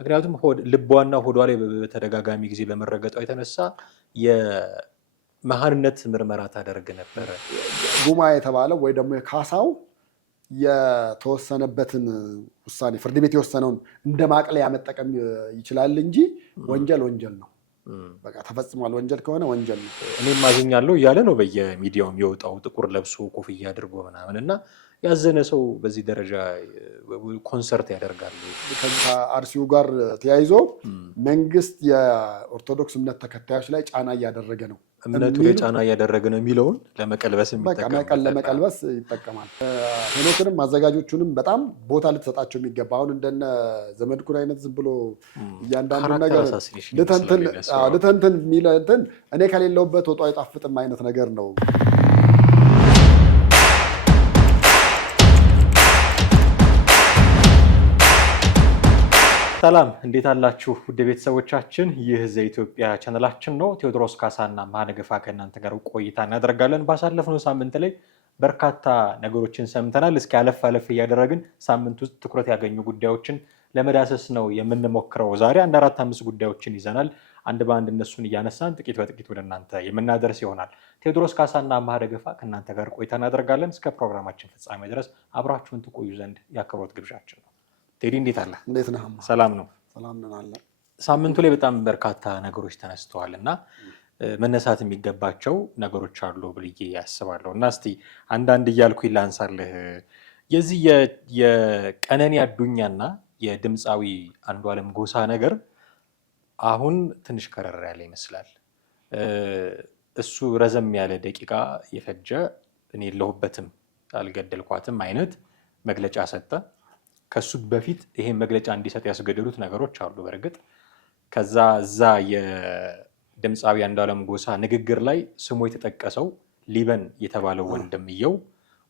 ምክንያቱም ልቧና ሆዷ ላይ በተደጋጋሚ ጊዜ በመረገጣው የተነሳ የመሃንነት ምርመራ ታደርግ ነበረ። ጉማ የተባለው ወይ ደግሞ የካሳው የተወሰነበትን ውሳኔ ፍርድ ቤት የወሰነውን እንደ ማቅለያ መጠቀም ይችላል እንጂ ወንጀል ነው። በቃ ተፈጽሟል። ወንጀል ከሆነ ወንጀል ነው። እኔም አዝኛለሁ እያለ ነው በየሚዲያው የሚወጣው ጥቁር ለብሶ ኮፍያ አድርጎ ምናምን እና ያዘነ ሰው በዚህ ደረጃ ኮንሰርት ያደርጋሉ። ከአርሲው ጋር ተያይዞ መንግስት የኦርቶዶክስ እምነት ተከታዮች ላይ ጫና እያደረገ ነው፣ እምነቱ ላይ ጫና እያደረገ ነው የሚለውን ለመቀልበስ ይጠቀማል። ሄኖክንም አዘጋጆቹንም በጣም ቦታ ልትሰጣቸው የሚገባ አሁን እንደነ ዘመድኩን አይነት ዝም ብሎ እያንዳንዱ ነገር ልተንትን የሚል እንትን እኔ ከሌለውበት ወጡ አይጣፍጥም አይነት ነገር ነው። ሰላም እንዴት አላችሁ ውድ ቤተሰቦቻችን? ይህ ዘኢትዮጵያ ቻናላችን ነው። ቴዎድሮስ ካሳና ማነገፋ ከእናንተ ጋር ቆይታ እናደርጋለን። ባሳለፍነው ሳምንት ላይ በርካታ ነገሮችን ሰምተናል። እስኪ አለፍ አለፍ እያደረግን ሳምንት ውስጥ ትኩረት ያገኙ ጉዳዮችን ለመዳሰስ ነው የምንሞክረው። ዛሬ 4-5 ጉዳዮችን ይዘናል። አንድ በአንድ እነሱን እያነሳን ጥቂት በጥቂት ወደ እናንተ የምናደርስ ይሆናል። ቴዎድሮስ ካሳና ማነገፋ ከእናንተ ጋር ቆይታ እናደርጋለን። እስከ ፕሮግራማችን ፍጻሜ ድረስ አብራችሁን ትቆዩ ዘንድ የአክብሮት ግብዣችን ነው። ቴዲ እንዴት አለ? እንዴት ነህ? ሰላም ነው። ሰላም ነን አለ። ሳምንቱ ላይ በጣም በርካታ ነገሮች ተነስተዋል እና መነሳት የሚገባቸው ነገሮች አሉ ብዬ ያስባለሁ እና እስቲ አንዳንድ እያልኩ ላንሳልህ። የዚህ የቀነኒ አዱኛና የድምፃዊ አንዱዓለም ጎሳ ነገር አሁን ትንሽ ከረር ያለ ይመስላል። እሱ ረዘም ያለ ደቂቃ የፈጀ እኔ የለሁበትም አልገደልኳትም አይነት መግለጫ ሰጠ። ከሱ በፊት ይሄን መግለጫ እንዲሰጥ ያስገደዱት ነገሮች አሉ። በእርግጥ ከዛ እዛ የድምፃዊ አንዱዓለም ጎሳ ንግግር ላይ ስሙ የተጠቀሰው ሊበን የተባለው ወንድምየው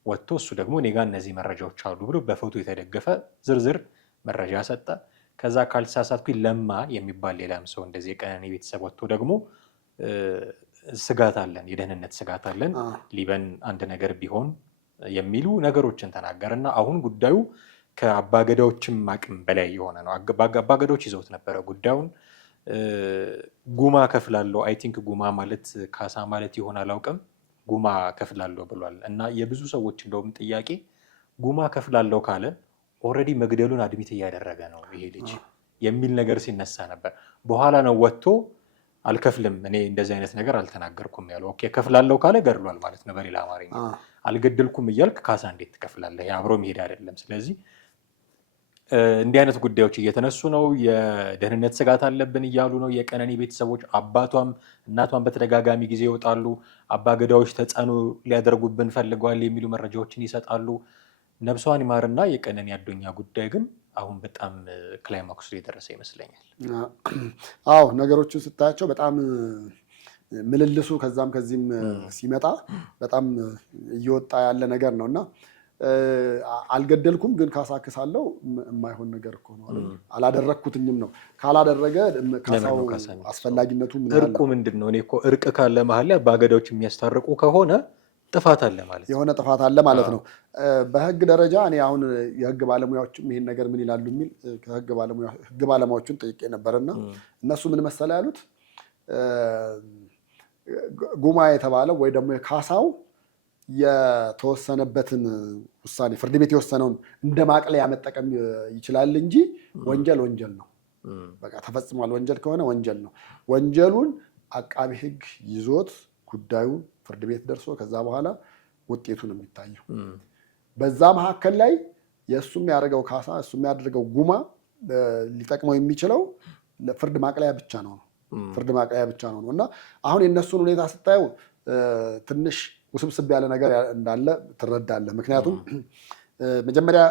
ወጥቶ እሱ ደግሞ እኔ ጋር እነዚህ መረጃዎች አሉ ብሎ በፎቶ የተደገፈ ዝርዝር መረጃ ሰጠ። ከዛ ካልተሳሳትኩኝ ለማ የሚባል ሌላም ሰው እንደዚህ የቀነኒ ቤተሰብ ወጥቶ ደግሞ ስጋት አለን፣ የደህንነት ስጋት አለን፣ ሊበን አንድ ነገር ቢሆን የሚሉ ነገሮችን ተናገረና አሁን ጉዳዩ ከአባገዳዎችም አቅም በላይ የሆነ ነው። አባገዳዎች ይዘውት ነበረ ጉዳዩን። ጉማ ከፍላለሁ፣ አይ ቲንክ ጉማ ማለት ካሳ ማለት ይሆን አላውቅም፣ ጉማ ከፍላለሁ ብሏል። እና የብዙ ሰዎች እንደውም ጥያቄ ጉማ ከፍላለሁ ካለ ኦልሬዲ መግደሉን አድሚት እያደረገ ነው ይሄ ልጅ የሚል ነገር ሲነሳ ነበር። በኋላ ነው ወጥቶ አልከፍልም፣ እኔ እንደዚህ አይነት ነገር አልተናገርኩም ያለው። ኦኬ ከፍላለሁ ካለ ገድሏል ማለት ነው በሌላ አማርኛ። አልገደልኩም እያልክ ካሳ እንዴት ትከፍላለህ? አብሮ መሄድ አይደለም። ስለዚህ እንዲህ አይነት ጉዳዮች እየተነሱ ነው። የደህንነት ስጋት አለብን እያሉ ነው የቀነኒ ቤተሰቦች። አባቷም እናቷም በተደጋጋሚ ጊዜ ይወጣሉ። አባገዳዎች ተጽዕኖ ሊያደርጉብን ፈልገዋል የሚሉ መረጃዎችን ይሰጣሉ። ነብሷን ይማርና የቀነኒ አዱኛ ጉዳይ ግን አሁን በጣም ክላይማክስ የደረሰ ይመስለኛል። አዎ ነገሮችን ስታያቸው በጣም ምልልሱ ከዛም ከዚህም ሲመጣ በጣም እየወጣ ያለ ነገር ነው እና አልገደልኩም ግን ካሳ ክሳለሁ የማይሆን ነገር እኮ ነው። አላደረግኩትኝም ነው። ካላደረገ ካሳው አስፈላጊነቱ እርቁ ምንድን ነው? እኔ እኮ እርቅ ካለ መሀል ላይ አባገዳዎች የሚያስታርቁ ከሆነ ጥፋት አለ ማለት የሆነ ጥፋት አለ ማለት ነው። በህግ ደረጃ እኔ አሁን የህግ ባለሙያዎችም ይሄን ነገር ምን ይላሉ የሚል ከህግ ባለሙያዎችን ጠይቄ ነበርና እነሱ ምን መሰለ ያሉት ጉማ የተባለው ወይ ደግሞ የካሳው የተወሰነበትን ውሳኔ ፍርድ ቤት የወሰነውን እንደ ማቅለያ መጠቀም ይችላል እንጂ ወንጀል ነው። በቃ ተፈጽሟል። ወንጀል ከሆነ ወንጀል ነው። ወንጀሉን አቃቢ ህግ ይዞት ጉዳዩን ፍርድ ቤት ደርሶ ከዛ በኋላ ውጤቱን የሚታየው በዛ መካከል ላይ የእሱም ያደረገው ካሳ እሱም ያደረገው ጉማ ሊጠቅመው የሚችለው ለፍርድ ማቅለያ ብቻ ነው። ፍርድ ማቅለያ ብቻ ነው እና አሁን የእነሱን ሁኔታ ስታየው ትንሽ ውስብስብ ያለ ነገር እንዳለ ትረዳለህ። ምክንያቱም መጀመሪያ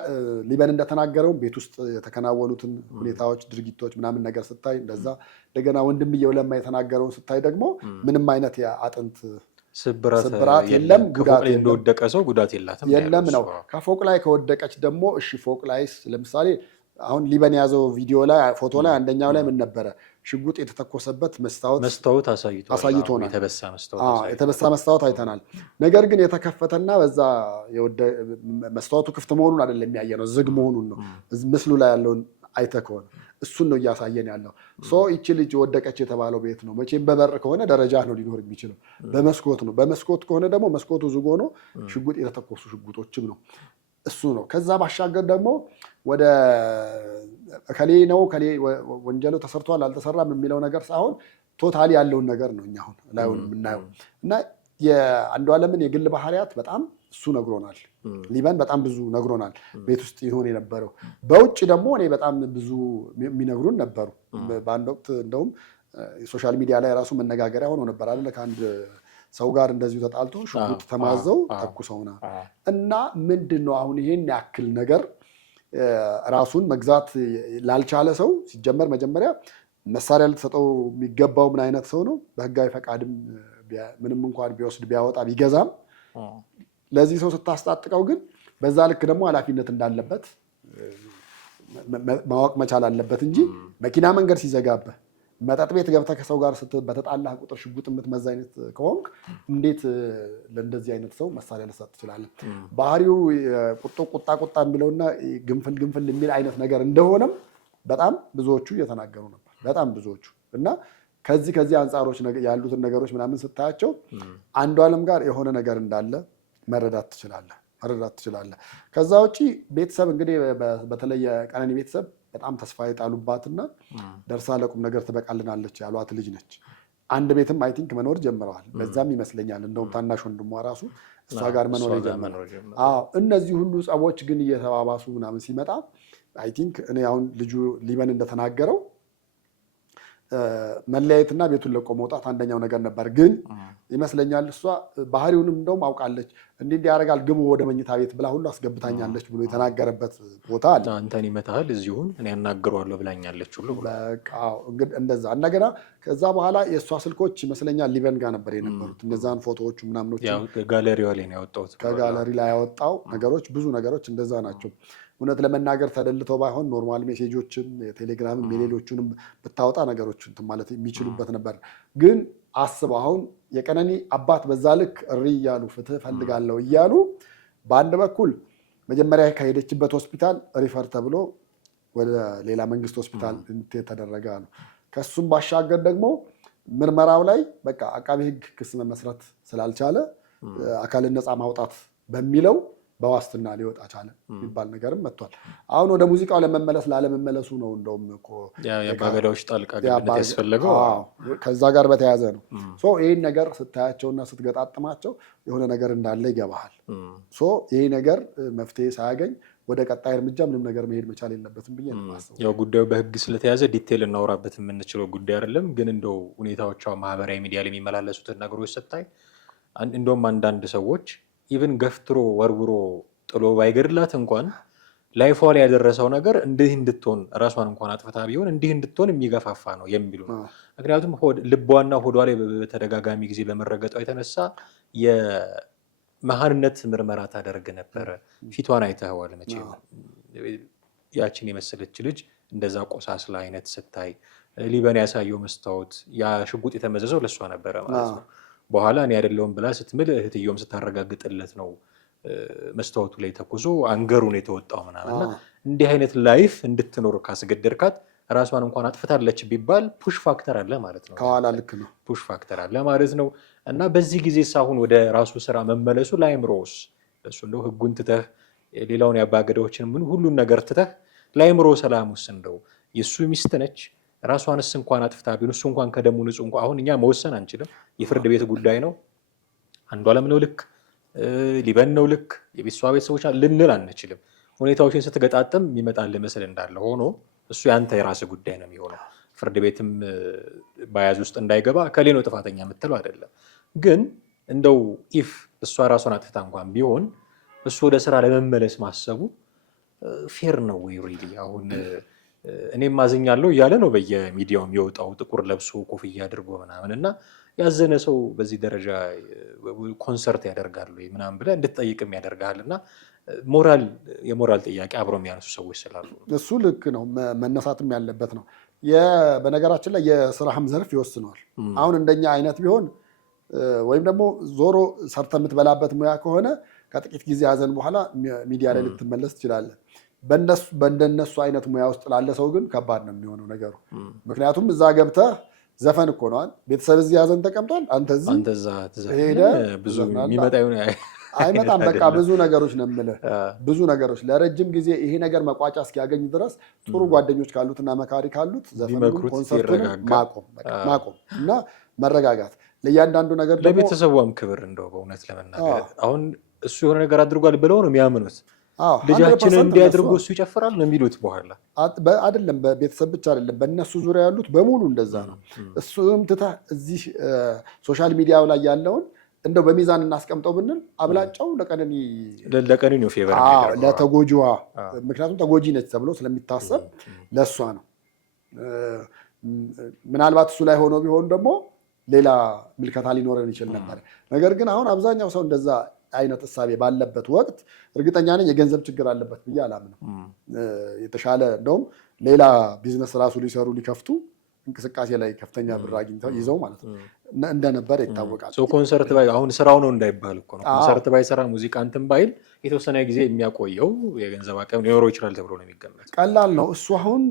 ሊበን እንደተናገረው ቤት ውስጥ የተከናወኑትን ሁኔታዎች፣ ድርጊቶች ምናምን ነገር ስታይ እንደዛ እንደገና ወንድምየው ለማ የተናገረውን ስታይ ደግሞ ምንም አይነት የአጥንት ስብራት የለም፣ ጉዳት እንደወደቀ ሰው ጉዳት የለም ነው። ከፎቅ ላይ ከወደቀች ደግሞ እሺ ፎቅ ላይስ ለምሳሌ አሁን ሊበን የያዘው ቪዲዮ ላይ ፎቶ ላይ አንደኛው ላይ ምን ነበረ? ሽጉጥ የተተኮሰበት መስታወት አሳይቶናል። የተበሳ መስታወት አይተናል። ነገር ግን የተከፈተና በዛ መስታወቱ ክፍት መሆኑን አይደለም የሚያየ ነው፣ ዝግ መሆኑን ነው። ምስሉ ላይ ያለውን አይተህ ከሆነ እሱን ነው እያሳየን ያለው። ይቺ ልጅ ወደቀች የተባለው ቤት ነው። መቼም በበር ከሆነ ደረጃ ነው ሊኖር የሚችለው፣ በመስኮት ነው። በመስኮት ከሆነ ደግሞ መስኮቱ ዝግ ሆኖ ሽጉጥ የተተኮሱ ሽጉጦችም ነው። እሱ ነው። ከዛ ባሻገር ደግሞ ወደ ከሌ ነው ከሌ ወንጀሉ ተሰርቷል አልተሰራም የሚለው ነገር ሳይሆን ቶታሊ ያለውን ነገር ነው እኛ አሁን ላይሆን የምናየው እና የአንዷለምን የግል ባህሪያት በጣም እሱ ነግሮናል። ሊበን በጣም ብዙ ነግሮናል፣ ቤት ውስጥ ይሆን የነበረው። በውጭ ደግሞ እኔ በጣም ብዙ የሚነግሩን ነበሩ። በአንድ ወቅት እንደውም ሶሻል ሚዲያ ላይ ራሱ መነጋገሪያ ሆኖ ነበር አለ ከአንድ ሰው ጋር እንደዚሁ ተጣልቶ ሽጉጥ ተማዘው ተኩሰውና እና ምንድን ነው አሁን ይሄን ያክል ነገር ራሱን መግዛት ላልቻለ ሰው ሲጀመር መጀመሪያ መሳሪያ ልትሰጠው የሚገባው ምን አይነት ሰው ነው? በህጋዊ ፈቃድም ምንም እንኳን ቢወስድ ቢያወጣ ቢገዛም ለዚህ ሰው ስታስታጥቀው ግን በዛ ልክ ደግሞ ኃላፊነት እንዳለበት ማወቅ መቻል አለበት እንጂ መኪና መንገድ ሲዘጋብህ መጠጥ ቤት ገብተህ ከሰው ጋር በተጣላህ ቁጥር ሽጉጥ የምትመዛ አይነት ከሆንክ እንዴት ለእንደዚህ አይነት ሰው መሳሪያ ልሰጥ ትችላለህ? ባህሪው ቁጣ የሚለውና ግንፍል የሚል አይነት ነገር እንደሆነም በጣም ብዙዎቹ እየተናገሩ ነበር። በጣም ብዙዎቹ እና ከዚህ አንጻሮች ያሉትን ነገሮች ምናምን ስታያቸው አንዷለም ጋር የሆነ ነገር እንዳለ መረዳት ትችላለህ። ከዛ ውጪ ቤተሰብ እንግዲህ በተለይ የቀነኒ ቤተሰብ በጣም ተስፋ የጣሉባትና ደርሳ ለቁም ነገር ትበቃልናለች ያሏት ልጅ ነች። አንድ ቤትም አይ ቲንክ መኖር ጀምረዋል። በዛም ይመስለኛል እንደውም ታናሽ ወንድሟ ራሱ እሷ ጋር መኖር ጀምረዋል። እነዚህ ሁሉ ጸቦች ግን እየተባባሱ ምናምን ሲመጣ አይ ቲንክ እኔ አሁን ልጁ ሊበን እንደተናገረው መለያየትና ቤቱን ለቆ መውጣት አንደኛው ነገር ነበር። ግን ይመስለኛል እሷ ባህሪውንም እንደውም አውቃለች። እንዲህ ያደርጋል ግቡ ወደ መኝታ ቤት ብላ ሁሉ አስገብታኛለች ብሎ የተናገረበት ቦታ አለ። አንተን ይመታል እዚሁን እኔ ያናግረዋለሁ ብላኛለች ሁሉ በቃ እንግዲህ እንደዛ እንደገና ከዛ በኋላ የእሷ ስልኮች ይመስለኛል ሊበን ጋር ነበር የነበሩት። እነዛን ፎቶዎቹ ምናምኖች ጋለሪዋ ላይ ነው ያወጣሁት። ከጋለሪ ላይ ያወጣው ነገሮች ብዙ ነገሮች እንደዛ ናቸው። እውነት ለመናገር ተደልተው ባይሆን ኖርማል ሜሴጆችን የቴሌግራምም የሌሎቹንም ብታወጣ ነገሮች እንትን ማለት የሚችሉበት ነበር። ግን አስበው አሁን የቀነኒ አባት በዛ ልክ እሪ እያሉ ፍትህ ፈልጋለሁ እያሉ በአንድ በኩል መጀመሪያ ከሄደችበት ሆስፒታል ሪፈር ተብሎ ወደ ሌላ መንግስት ሆስፒታል ተደረገ አሉ። ከሱም ባሻገር ደግሞ ምርመራው ላይ በቃ አቃቤ ሕግ ክስ መመስረት ስላልቻለ አካልን ነፃ ማውጣት በሚለው በዋስትና ሊወጣ ቻለ የሚባል ነገርም መጥቷል። አሁን ወደ ሙዚቃው ለመመለስ ላለመመለሱ ነው እንደውም እኮ የአባገዳዎች ጣልቃ ገብነት ያስፈለገው ከዛ ጋር በተያያዘ ነው። ይህን ነገር ስታያቸውና ስትገጣጥማቸው የሆነ ነገር እንዳለ ይገባሃል። ይሄ ነገር መፍትሄ ሳያገኝ ወደ ቀጣይ እርምጃ ምንም ነገር መሄድ መቻል የለበትም ብዬ ነው የማስበው። ያው ጉዳዩ በህግ ስለተያዘ ዲቴል እናወራበት የምንችለው ጉዳይ አይደለም። ግን እንደው ሁኔታዎች ማህበራዊ ሚዲያ ላይ የሚመላለሱትን ነገሮች ስታይ እንደውም አንዳንድ ሰዎች ኢቭን ገፍትሮ ወርውሮ ጥሎ ባይገድላት እንኳን ላይፏ ላይ ያደረሰው ነገር እንዲህ እንድትሆን ራሷን እንኳን አጥፍታ ቢሆን እንዲህ እንድትሆን የሚገፋፋ ነው የሚሉ ነው። ምክንያቱም ልቧና ሆዷ ላይ በተደጋጋሚ ጊዜ በመረገጠው የተነሳ የመሃንነት ምርመራ ታደርግ ነበረ። ፊቷን አይተኸዋል መቼም። ያችን የመሰለች ልጅ እንደዛ ቆሳስላ አይነት ስታይ ሊበን ያሳየው መስታወት ያ ሽጉጥ የተመዘዘው ለእሷ ነበረ ማለት ነው። በኋላ እኔ አይደለሁም ብላ ስትምል እህትዮም ስታረጋግጥለት ነው መስታወቱ ላይ ተኩሶ አንገሩን የተወጣው ምናምንና እንዲህ አይነት ላይፍ እንድትኖር ካስገደድካት ራሷን እንኳን አጥፍታለች ቢባል ፑሽ ፋክተር አለ ማለት ነው። ከኋላ ልክ ነው ፑሽ ፋክተር አለ ማለት ነው። እና በዚህ ጊዜ ሳሁን ወደ ራሱ ስራ መመለሱ ላይምሮስ እሱ እንደው ህጉን ትተህ ሌላውን ያባገዳዎችን ምን ሁሉን ነገር ትተህ ላይምሮ ሰላሙስ እንደው የሱ ሚስት ነች ራሷንስ እንኳን አጥፍታ ቢሆን እሱ እንኳን ከደሙ ንጹህ እንኳን አሁን እኛ መወሰን አንችልም። የፍርድ ቤት ጉዳይ ነው። አንዷለም ነው ልክ ሊበን ነው ልክ የቤተሰብ ቤተሰቦች ልንል አንችልም። ሁኔታዎችን ስትገጣጠም ይመጣል ምስል እንዳለ ሆኖ እሱ ያንተ የራስህ ጉዳይ ነው የሚሆነው። ፍርድ ቤትም በያዝ ውስጥ እንዳይገባ ከሌ ነው ጥፋተኛ የምትለው አይደለም። ግን እንደው ኢፍ እሷ ራሷን አጥፍታ እንኳን ቢሆን እሱ ወደ ስራ ለመመለስ ማሰቡ ፌር ነው ወይ ሪሊ? አሁን እኔም ማዝኛለሁ እያለ ነው በየሚዲያው የሚወጣው ጥቁር ለብሶ ኮፍያ አድርጎ ምናምን እና ያዘነ ሰው በዚህ ደረጃ ኮንሰርት ያደርጋሉ ምናምን ብለህ እንድትጠይቅም ያደርጋል። እና የሞራል ጥያቄ አብሮ የሚያነሱ ሰዎች ስላሉ እሱ ልክ ነው መነሳትም ያለበት ነው። በነገራችን ላይ የስራህም ዘርፍ ይወስነዋል። አሁን እንደኛ አይነት ቢሆን ወይም ደግሞ ዞሮ ሰርተ የምትበላበት ሙያ ከሆነ ከጥቂት ጊዜ ያዘን በኋላ ሚዲያ ላይ ልትመለስ ትችላለህ። በእንደነሱ አይነት ሙያ ውስጥ ላለ ሰው ግን ከባድ ነው የሚሆነው ነገሩ። ምክንያቱም እዛ ገብተህ ዘፈን እኮ ነዋል። ቤተሰብ እዚህ ያዘን ተቀምጧል፣ አንተ እዚህ ሄደህ ብዙ የሚመጣ አይመጣም። በቃ ብዙ ነገሮች ነው የምልህ፣ ብዙ ነገሮች ለረጅም ጊዜ ይሄ ነገር መቋጫ እስኪያገኝ ድረስ ጥሩ ጓደኞች ካሉትና መካሪ ካሉት ዘፈኑን ኮንሰርቱን ማቆም እና መረጋጋት ለእያንዳንዱ ነገር ደግሞ ለቤተሰቧም ክብር እንደው በእውነት ለመናገር አሁን እሱ የሆነ ነገር አድርጓል ብለው ነው የሚያምኑት። ልጃችንን እንዲያደርጉ እሱ ይጨፍራል ነው የሚሉት። በኋላ አይደለም በቤተሰብ ብቻ አይደለም በእነሱ ዙሪያ ያሉት በሙሉ እንደዛ ነው። እሱም ትተህ እዚህ ሶሻል ሚዲያው ላይ ያለውን እንደው በሚዛን እናስቀምጠው ብንል አብላጫው ለቀነኒ ነው ፌቨር ለተጎጂዋ፣ ምክንያቱም ተጎጂ ነች ተብሎ ስለሚታሰብ ለእሷ ነው። ምናልባት እሱ ላይ ሆኖ ቢሆን ደግሞ ሌላ ምልከታ ሊኖረን ይችል ነበር። ነገር ግን አሁን አብዛኛው ሰው እንደዛ አይነት እሳቤ ባለበት ወቅት እርግጠኛ ነኝ የገንዘብ ችግር አለበት ብዬ አላምንም። የተሻለ እንደውም ሌላ ቢዝነስ ራሱ ሊከፍቱ እንቅስቃሴ ላይ ከፍተኛ ብር አግኝተው ይዘው ማለት ነው እንደነበረ ይታወቃል። ኮንሰርት ባይ አሁን ስራው ነው እንዳይባል እኮ ነው። ኮንሰርት ባይሰራ ሙዚቃ እንትን ባይል የተወሰነ ጊዜ የሚያቆየው የገንዘብ አቅም ሊኖረው ይችላል ተብሎ ነው የሚገመት። ቀላል ነው እሱ። አሁን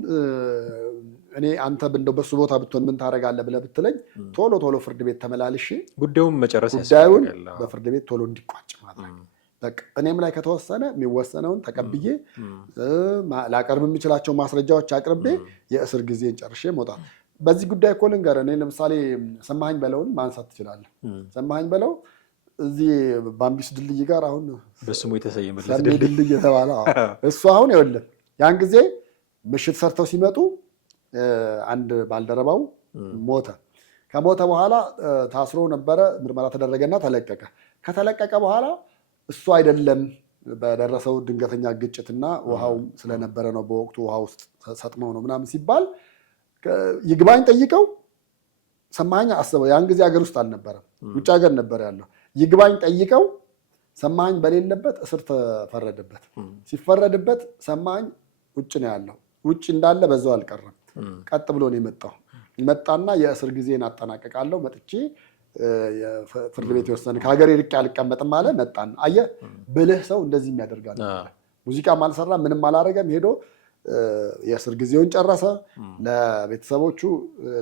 እኔ አንተ እንደው በሱ ቦታ ብትሆን ምን ታደርጋለህ ብለህ ብትለኝ ቶሎ ፍርድ ቤት ተመላልሼ ጉዳዩን መጨረስ ጉዳዩን በፍርድ ቤት ቶሎ እንዲቋጭ ማድረግ። በቃ እኔም ላይ ከተወሰነ የሚወሰነውን ተቀብዬ ላቀርብ የምችላቸው ማስረጃዎች አቅርቤ የእስር ጊዜን ጨርሼ መውጣት። በዚህ ጉዳይ እኮ ልንገርህ፣ እኔ ለምሳሌ ሰማኸኝ በለውን ማንሳት ትችላለህ። ሰማኸኝ በለው እዚህ ባምቢስ ድልድይ ጋር አሁን በስሙ የተሰየመለት ድልድይ የተባለ እሱ አሁን ይኸውልህ ያን ጊዜ ምሽት ሰርተው ሲመጡ አንድ ባልደረባው ሞተ። ከሞተ በኋላ ታስሮ ነበረ። ምርመራ ተደረገና ተለቀቀ። ከተለቀቀ በኋላ እሱ አይደለም በደረሰው ድንገተኛ ግጭትና ውሃው ስለነበረ ነው፣ በወቅቱ ውሃ ውስጥ ሰጥመው ነው ምናምን ሲባል ይግባኝ ጠይቀው ሰማኸኝ አስበው፣ ያን ጊዜ ሀገር ውስጥ አልነበረም፣ ውጭ ሀገር ነበር ያለው። ይግባኝ ጠይቀው ሰማኸኝ በሌለበት እስር ተፈረደበት። ሲፈረድበት ሰማኸኝ ውጭ ነው ያለው። ውጭ እንዳለ በዛው አልቀረም፣ ቀጥ ብሎ ነው የመጣው። መጣና የእስር ጊዜን አጠናቀቃለሁ መጥቼ ፍርድ ቤት የወሰነ ከሀገር ርቄ አልቀመጥም አለ። መጣን። አየህ ብልህ ሰው እንደዚህ የሚያደርጋል። ሙዚቃም አልሰራ ምንም አላረገም። ሄዶ የእስር ጊዜውን ጨረሰ። ለቤተሰቦቹ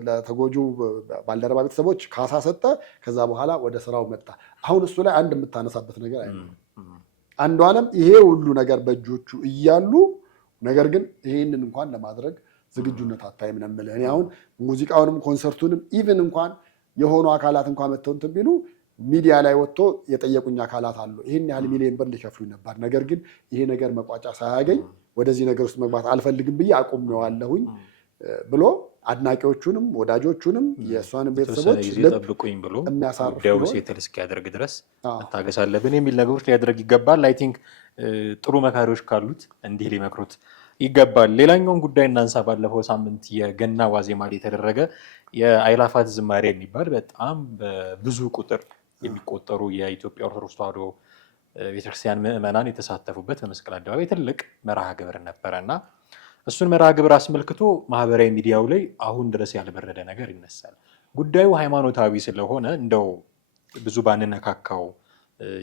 ለተጎጁ ባልደረባ ቤተሰቦች ካሳ ሰጠ። ከዛ በኋላ ወደ ስራው መጣ። አሁን እሱ ላይ አንድ የምታነሳበት ነገር አይኖርም። አንዷለም ይሄ ሁሉ ነገር በእጆቹ እያሉ ነገር ግን ይሄንን እንኳን ለማድረግ ዝግጁነት አታይም ነው የምልህ። እኔ አሁን ሙዚቃውንም ኮንሰርቱንም ኢቭን እንኳን የሆኑ አካላት እንኳን መተው እንትን ቢሉ ሚዲያ ላይ ወጥቶ የጠየቁኝ አካላት አሉ። ይህን ያህል ሚሊዮን ብር ሊከፍሉኝ ነበር፣ ነገር ግን ይሄ ነገር መቋጫ ሳያገኝ ወደዚህ ነገር ውስጥ መግባት አልፈልግም ብዬ አቁሜዋለሁኝ ብሎ አድናቂዎቹንም ወዳጆቹንም የእሷንም ቤተሰቦች ጠብቁኝ ብሎ ጉዳዩ ሴትል እስኪያደርግ ድረስ መታገስ አለብን የሚል ነገሮች ሊያደርግ ይገባል። አይ ቲንክ ጥሩ መካሪዎች ካሉት እንዲህ ሊመክሩት ይገባል። ሌላኛውን ጉዳይ እናንሳ። ባለፈው ሳምንት የገና ዋዜማ ላይ የተደረገ የአእላፋት ዝማሬ የሚባል በጣም በብዙ ቁጥር የሚቆጠሩ የኢትዮጵያ ኦርቶዶክስ ተዋሕዶ ቤተክርስቲያን ምዕመናን የተሳተፉበት በመስቀል አደባባይ ትልቅ መርሃ ግብር ነበረ እና እሱን መርሃ ግብር አስመልክቶ ማህበራዊ ሚዲያው ላይ አሁን ድረስ ያልበረደ ነገር ይነሳል። ጉዳዩ ሃይማኖታዊ ስለሆነ እንደው ብዙ ባንነካካው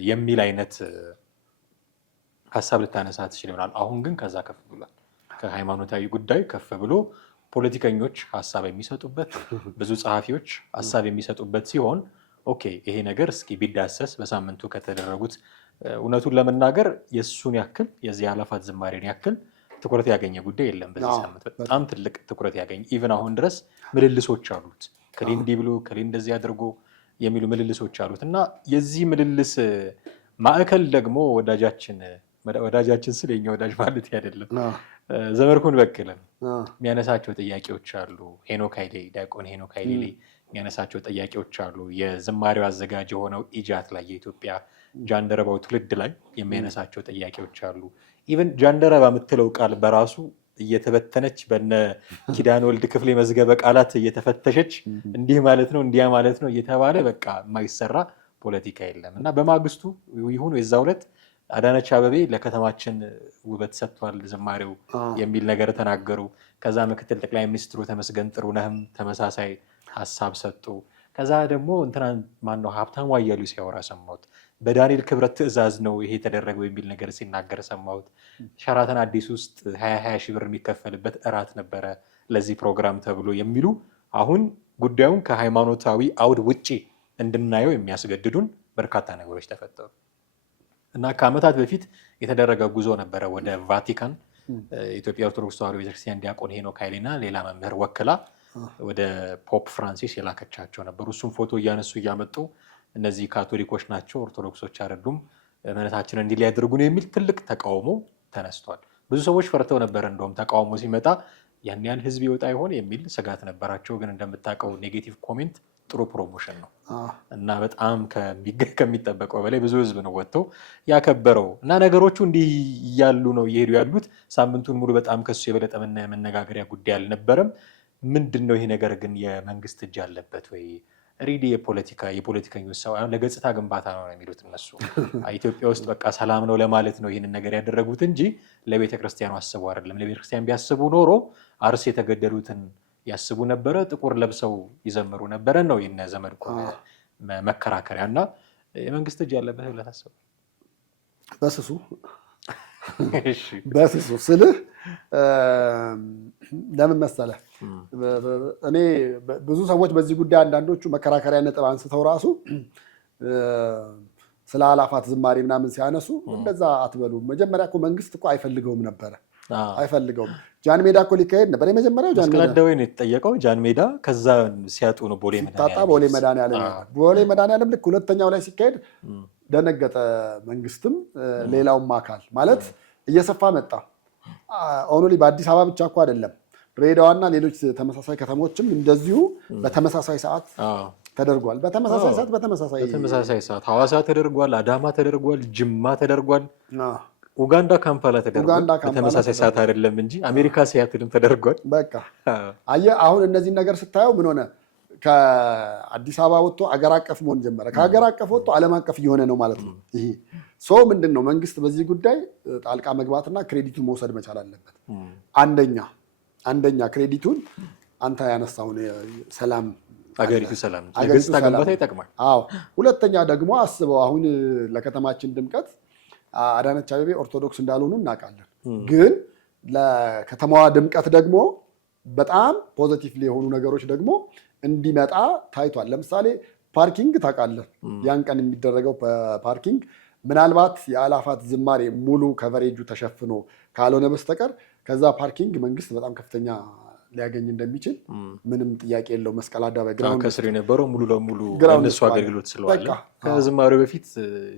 የሚል አይነት ሀሳብ ልታነሳ ትችል ይሆናል። አሁን ግን ከዛ ከፍ ብሏል። ከሃይማኖታዊ ጉዳይ ከፍ ብሎ ፖለቲከኞች ሀሳብ የሚሰጡበት፣ ብዙ ጸሐፊዎች ሀሳብ የሚሰጡበት ሲሆን ኦኬ ይሄ ነገር እስኪ ቢዳሰስ በሳምንቱ ከተደረጉት እውነቱን ለመናገር የእሱን ያክል የዚህ የአእላፋት ዝማሬን ያክል ትኩረት ያገኘ ጉዳይ የለም። በዚህ ሳምንት በጣም ትልቅ ትኩረት ያገኘ ኢቭን አሁን ድረስ ምልልሶች አሉት። ከሌ እንዲህ ብሎ ከሌ እንደዚህ አድርጎ የሚሉ ምልልሶች አሉት እና የዚህ ምልልስ ማዕከል ደግሞ ወዳጃችን ስለ የኛ ወዳጅ ማለት አይደለም ዘመርኩን በቀለም የሚያነሳቸው ጥያቄዎች አሉ። ዲያቆን ሄኖክ ኃይሌ የሚያነሳቸው ጥያቄዎች አሉ። የዝማሬው አዘጋጅ የሆነው ኢጃት ላይ የኢትዮጵያ ጃንደረባው ትውልድ ላይ የሚያነሳቸው ጥያቄዎች አሉ። ኢቨን ጃንደረባ የምትለው ቃል በራሱ እየተበተነች በነ ኪዳነ ወልድ ክፍሌ መዝገበ ቃላት እየተፈተሸች እንዲህ ማለት ነው እንዲያ ማለት ነው እየተባለ በቃ የማይሰራ ፖለቲካ የለም እና በማግስቱ ይሁን የዛው ዕለት አዳነች አበቤ ለከተማችን ውበት ሰጥቷል ዝማሬው የሚል ነገር ተናገሩ። ከዛ ምክትል ጠቅላይ ሚኒስትሩ ተመስገን ጥሩነህም ተመሳሳይ ሀሳብ ሰጡ። ከዛ ደግሞ እንትና ማነው ሀብታሙ አያሌው ሲያወራ ሰማሁት። በዳንኤል ክብረት ትዕዛዝ ነው ይሄ የተደረገው የሚል ነገር ሲናገር ሰማሁት። ሸራተን አዲስ ውስጥ 20 ሺህ ብር የሚከፈልበት እራት ነበረ ለዚህ ፕሮግራም ተብሎ የሚሉ አሁን ጉዳዩን ከሃይማኖታዊ አውድ ውጪ እንድናየው የሚያስገድዱን በርካታ ነገሮች ተፈጠሩ እና ከዓመታት በፊት የተደረገ ጉዞ ነበረ ወደ ቫቲካን። ኢትዮጵያ ኦርቶዶክስ ተዋሕዶ ቤተክርስቲያን ዲያቆን ሄኖክ ኃይሌና ሌላ መምህር ወክላ ወደ ፖፕ ፍራንሲስ የላከቻቸው ነበሩ። እሱም ፎቶ እያነሱ እያመጡ እነዚህ ካቶሊኮች ናቸው፣ ኦርቶዶክሶች አይደሉም፣ እምነታችንን እንዲህ ሊያደርጉ ነው የሚል ትልቅ ተቃውሞ ተነስቷል። ብዙ ሰዎች ፈርተው ነበር። እንደውም ተቃውሞ ሲመጣ ያን ያህል ህዝብ ይወጣ ይሆን የሚል ስጋት ነበራቸው። ግን እንደምታውቀው ኔጌቲቭ ኮሜንት ጥሩ ፕሮሞሽን ነው እና በጣም ከሚጠበቀው በላይ ብዙ ህዝብ ነው ወጥቶ ያከበረው እና ነገሮቹ እንዲህ እያሉ ነው እየሄዱ ያሉት። ሳምንቱን ሙሉ በጣም ከሱ የበለጠ መነጋገሪያ ጉዳይ አልነበረም። ምንድን ነው ይሄ ነገር ግን የመንግስት እጅ አለበት ወይ? ሪዲ የፖለቲከኞች ሰው ለገጽታ ግንባታ ነው የሚሉት እነሱ። ኢትዮጵያ ውስጥ በቃ ሰላም ነው ለማለት ነው ይህንን ነገር ያደረጉት እንጂ ለቤተክርስቲያኑ አስቡ አይደለም። ለቤተክርስቲያን ቢያስቡ ኖሮ አርስ የተገደሉትን ያስቡ ነበረ፣ ጥቁር ለብሰው ይዘምሩ ነበረ ነው የነ ዘመድኩን መከራከሪያ። እና የመንግስት እጅ ያለበት ብለህ ታስባለህ? በስሱ ስልህ ለምን መሰለህ፣ እኔ ብዙ ሰዎች በዚህ ጉዳይ አንዳንዶቹ መከራከሪያ ነጥብ አንስተው ራሱ ስለ አላፋት ዝማሬ ምናምን ሲያነሱ እንደዛ አትበሉ። መጀመሪያ እኮ መንግስት እኮ አይፈልገውም ነበረ፣ አይፈልገውም። ጃን ሜዳ እኮ ሊካሄድ ነበር የመጀመሪያው። ጃን ሜዳ ነው የተጠየቀው። ጃን ሜዳ ከዛ ሲያጡ ነው ቦሌ መድኃኒዓለም ልክ ሁለተኛው ላይ ሲካሄድ ደነገጠ መንግስትም ሌላውም አካል ማለት እየሰፋ መጣ። ኦንሊ በአዲስ አበባ ብቻ እኮ አይደለም፣ ድሬዳዋና ሌሎች ተመሳሳይ ከተሞችም እንደዚሁ በተመሳሳይ ሰዓት ተደርጓል። በተመሳሳይ ሰዓት ሐዋሳ ተደርጓል፣ አዳማ ተደርጓል፣ ጅማ ተደርጓል፣ ኡጋንዳ ካምፓላ ተደርጓል። በተመሳሳይ ሰዓት አይደለም እንጂ አሜሪካ ሲያትልም ተደርጓል። በቃ አየህ፣ አሁን እነዚህን ነገር ስታየው ምን ሆነ? ከአዲስ አበባ ወጥቶ አገር አቀፍ መሆን ጀመረ። ከሀገር አቀፍ ወጥቶ ዓለም አቀፍ እየሆነ ነው ማለት ነው። ይሄ ሰው ምንድን ነው መንግስት በዚህ ጉዳይ ጣልቃ መግባትና ክሬዲቱን መውሰድ መቻል አለበት። አንደኛ ክሬዲቱን አንተ ያነሳውን ሰላም አገሪቱ ሰላም ገጽታ ግንባታ ይጠቅማል። አዎ። ሁለተኛ ደግሞ አስበው አሁን ለከተማችን ድምቀት አዳነች አቤቤ ኦርቶዶክስ እንዳልሆኑ እናውቃለን። ግን ለከተማዋ ድምቀት ደግሞ በጣም ፖዘቲቭ የሆኑ ነገሮች ደግሞ እንዲመጣ ታይቷል። ለምሳሌ ፓርኪንግ ታውቃለህ፣ ያን ቀን የሚደረገው ፓርኪንግ ምናልባት የአላፋት ዝማሬ ሙሉ ከቨሬጁ ተሸፍኖ ካልሆነ በስተቀር ከዛ ፓርኪንግ መንግስት በጣም ከፍተኛ ሊያገኝ እንደሚችል ምንም ጥያቄ የለው። መስቀል አደባባይ ግራውንድ ከስር የነበረው ሙሉ ለሙሉ እነሱ አገልግሎት ስለዋለ ከዝማሬው በፊት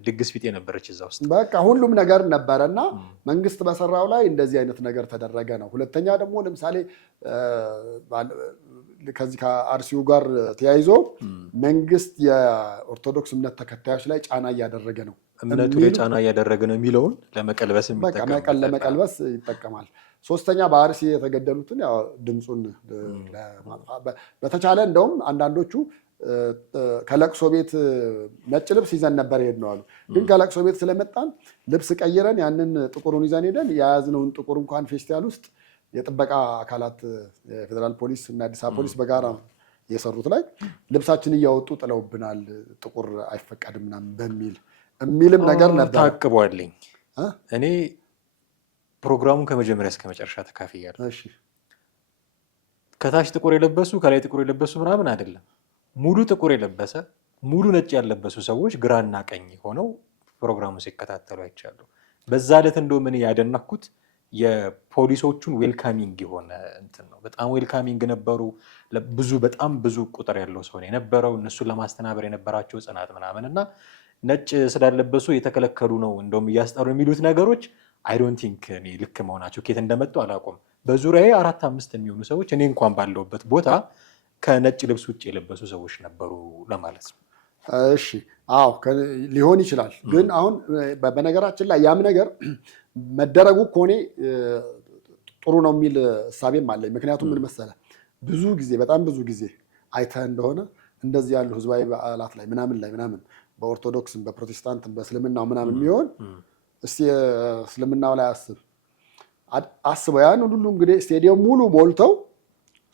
ድግስ ፊት የነበረች እዛ ውስጥ በቃ ሁሉም ነገር ነበረና መንግስት በሰራው ላይ እንደዚህ አይነት ነገር ተደረገ ነው። ሁለተኛ ደግሞ ለምሳሌ ከዚህ ከአርሲው ጋር ተያይዞ መንግስት የኦርቶዶክስ እምነት ተከታዮች ላይ ጫና እያደረገ ነው፣ እምነቱ ላይ ጫና እያደረገ ነው የሚለውን ለመቀልበስ ይጠቀማል። ሶስተኛ በአርሲ የተገደሉትን ያው ድምፁን በተቻለ እንደውም አንዳንዶቹ ከለቅሶ ቤት ነጭ ልብስ ይዘን ነበር ሄድ ነው አሉ። ግን ከለቅሶ ቤት ስለመጣን ልብስ ቀይረን ያንን ጥቁሩን ይዘን ሄደን የያዝነውን ጥቁር እንኳን ፌስቲቫል ውስጥ የጥበቃ አካላት የፌዴራል ፖሊስ እና አዲስ አበባ ፖሊስ በጋራ የሰሩት ላይ ልብሳችን እያወጡ ጥለውብናል፣ ጥቁር አይፈቀድም ምናምን የሚልም ነገር ነበር። ታቅቧልኝ እኔ ፕሮግራሙን ከመጀመሪያ እስከ መጨረሻ ተካፍያለሁ። ከታች ጥቁር የለበሱ ከላይ ጥቁር የለበሱ ምናምን አይደለም፣ ሙሉ ጥቁር የለበሰ ሙሉ ነጭ ያለበሱ ሰዎች ግራና ቀኝ ሆነው ፕሮግራሙ ሲከታተሉ አይቻለሁ። በዛ ዕለት እንደው ምን ያደነኩት የፖሊሶቹን ዌልካሚንግ የሆነ እንትን ነው። በጣም ዌልካሚንግ ነበሩ። በጣም ብዙ ቁጥር ያለው ሰው የነበረው እነሱን ለማስተናበር የነበራቸው ጽናት ምናምን እና ነጭ ስላለበሱ የተከለከሉ ነው እንደውም እያስጠሩ የሚሉት ነገሮች አይ ዶንት ቲንክ እኔ ልክ መሆናቸው ከየት እንደመጡ አላውቅም። በዙሪያዬ 4-5 የሚሆኑ ሰዎች እኔ እንኳን ባለውበት ቦታ ከነጭ ልብስ ውጭ የለበሱ ሰዎች ነበሩ ለማለት ነው። እሺ፣ አዎ ሊሆን ይችላል። ግን አሁን በነገራችን ላይ ያም ነገር መደረጉ ኮኔ ጥሩ ነው የሚል እሳቤም አለኝ። ምክንያቱም ምን መሰለህ በጣም ብዙ ጊዜ አይተህ እንደሆነ እንደዚህ ያሉ ህዝባዊ በዓላት ላይ ምናምን በኦርቶዶክስም በፕሮቴስታንትም በእስልምናው ምናምን የሚሆን እስቲ እስልምናው ላይ አስበው ያን ሁሉ እንግዲህ ስቴዲየም ሙሉ ሞልተው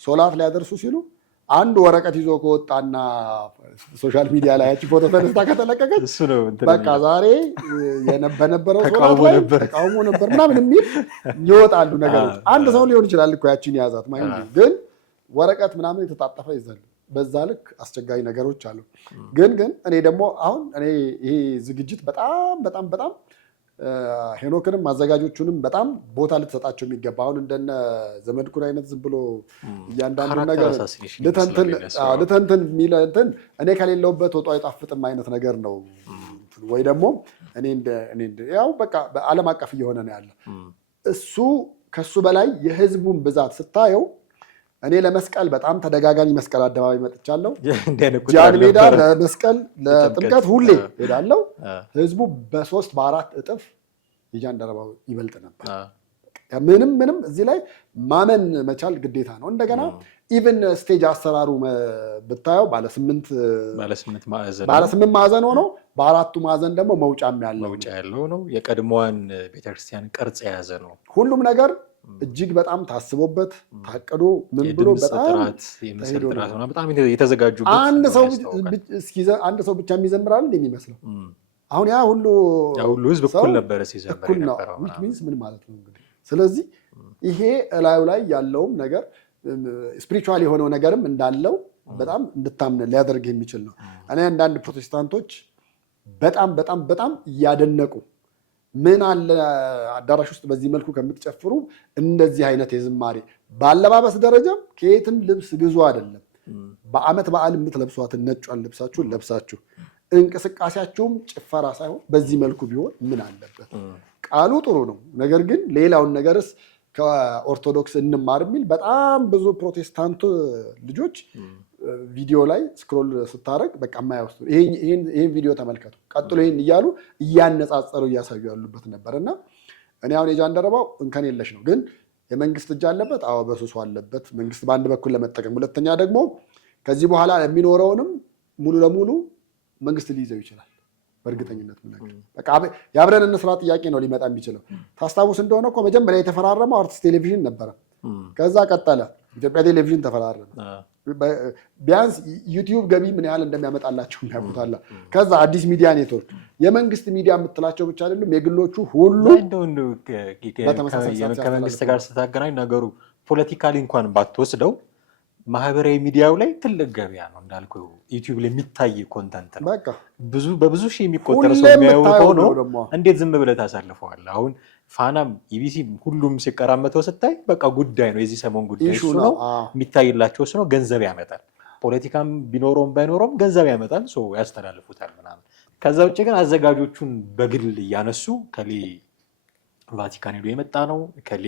ሶላት ሊያደርሱ ሲሉ አንድ ወረቀት ይዞ ከወጣና ሶሻል ሚዲያ ላይ ያቺ ፎቶ ተነስታ ከተለቀቀች በቃ ዛሬ በነበረው ተቃውሞ ነበር ምናምን የሚል ይወጣሉ ነገሮች። አንድ ሰው ሊሆን ይችላል እኮ ያቺን የያዛት ግን ወረቀት ምናምን የተጣጠፈ ይዘል በዛ ልክ አስቸጋሪ ነገሮች አሉ። ግን እኔ ደግሞ አሁን ይሄ ዝግጅት በጣም ሄኖክንም አዘጋጆቹንም በጣም ቦታ ልትሰጣቸው የሚገባ አሁን እንደነ ዘመድኩን አይነት ዝም ብሎ እያንዳንዱ ነገር ልተንትን የሚል እንትን እኔ ከሌለውበት ወጡ አይጣፍጥም አይነት ነገር ነው። ወይ ደግሞ ያው በቃ በዓለም አቀፍ እየሆነ ነው ያለ እሱ ከሱ በላይ የህዝቡን ብዛት ስታየው እኔ ለመስቀል በጣም ተደጋጋሚ መስቀል አደባባይ መጥቻለሁ። ጃን ሜዳ ለመስቀል ለጥምቀት ሁሌ ሄዳለሁ። ህዝቡ በ3 በ4 እጥፍ የጃንደረባው ይበልጥ ነበር። ምንም እዚህ ላይ ማመን መቻል ግዴታ ነው። እንደገና ኢቭን ስቴጅ አሰራሩ ብታየው ባለ 8 ማዕዘን ሆኖ በ4ቱ ማዕዘን ደግሞ መውጫም ያለው ነው። የቀድሞዋን ቤተክርስቲያን ቅርጽ የያዘ ነው። ሁሉም ነገር እጅግ በጣም ታስቦበት ታቅዶ ምን ብሎ በጣም የተዘጋጁበት አንድ ሰው ብቻ የሚዘምራል እንደሚመስለው አሁን ያ ሁሉ ህዝብ እኩል ነበረ ሲዘምር የነበረው ምን ማለት ነው እንግዲህ። ስለዚህ ይሄ እላዩ ላይ ያለውም ነገር ስፒሪቹዋል የሆነው ነገርም እንዳለው በጣም እንድታምን ሊያደርግ የሚችል ነው። እኔ አንዳንድ ፕሮቴስታንቶች በጣም እያደነቁ ምን አለ አዳራሽ ውስጥ በዚህ መልኩ ከምትጨፍሩ እንደዚህ አይነት የዝማሬ ባለባበስ ደረጃም ከየትም ልብስ ግዙ አይደለም በአመት በዓል የምትለብሷትን ነጯን ልብሳችሁን ለብሳችሁ እንቅስቃሴያችሁም ጭፈራ ሳይሆን በዚህ መልኩ ቢሆን ምን አለበት? ቃሉ ጥሩ ነው። ነገር ግን ሌላውን ነገርስ ከኦርቶዶክስ እንማር የሚል በጣም ብዙ ፕሮቴስታንት ልጆች ቪዲዮ ላይ ስክሮል ስታደርግ በቃ የማይወስዱ ይሄን ቪዲዮ ተመልከቱ ቀጥሎ ይሄን እያሉ እያነጻጸሩ እያሳዩ ያሉበት ነበርና እኔ አሁን የጃንደረባው እንከን የለሽ ነው። ግን የመንግስት እጅ አለበት። አዎ በሱሱ አለበት መንግስት በአንድ በኩል ለመጠቀም፣ ሁለተኛ ደግሞ ከዚህ በኋላ የሚኖረውንም ሙሉ ለሙሉ መንግስት ሊይዘው ይችላል። በእርግጠኝነት በቃ የአብረን እንስራ ጥያቄ ነው ሊመጣ የሚችለው። ታስታውስ እንደሆነ እኮ መጀመሪያ የተፈራረመው አርቲስት ቴሌቪዥን ነበረ። ከዛ ቀጠለ ኢትዮጵያ ቴሌቪዥን ተፈራረመ። ቢያንስ ዩቲዩብ ገቢ ምን ያህል እንደሚያመጣላቸው የሚያውቁታላ። ከዛ አዲስ ሚዲያ ኔትወርክ፣ የመንግስት ሚዲያ የምትላቸው ብቻ አይደሉም የግሎቹ ሁሉ ከመንግስት ጋር ስታገናኝ ነገሩ ፖለቲካሊ እንኳን ባትወስደው ማህበራዊ ሚዲያው ላይ ትልቅ ገበያ ነው እንዳልኩ። ዩቲዩብ ላይ የሚታይ ኮንተንት ነው። በብዙ ሺህ የሚቆጠር ሰው የሚያየው ነው። እንዴት ዝም ብለህ ታሳልፈዋለህ? አሁን ፋናም ኢቢሲ ሁሉም ሲቀራመተው ስታይ በቃ ጉዳይ ነው፣ የዚህ ሰሞን ጉዳይ እሱ ነው፣ የሚታይላቸው እሱ ነው። ገንዘብ ያመጣል። ፖለቲካም ቢኖረውም ባይኖረውም ገንዘብ ያመጣል። ያስተላልፉታል ምናምን። ከዛ ውጭ ግን አዘጋጆቹን በግል እያነሱ ከሌ ቫቲካን ሄዶ የመጣ ነው ከሌ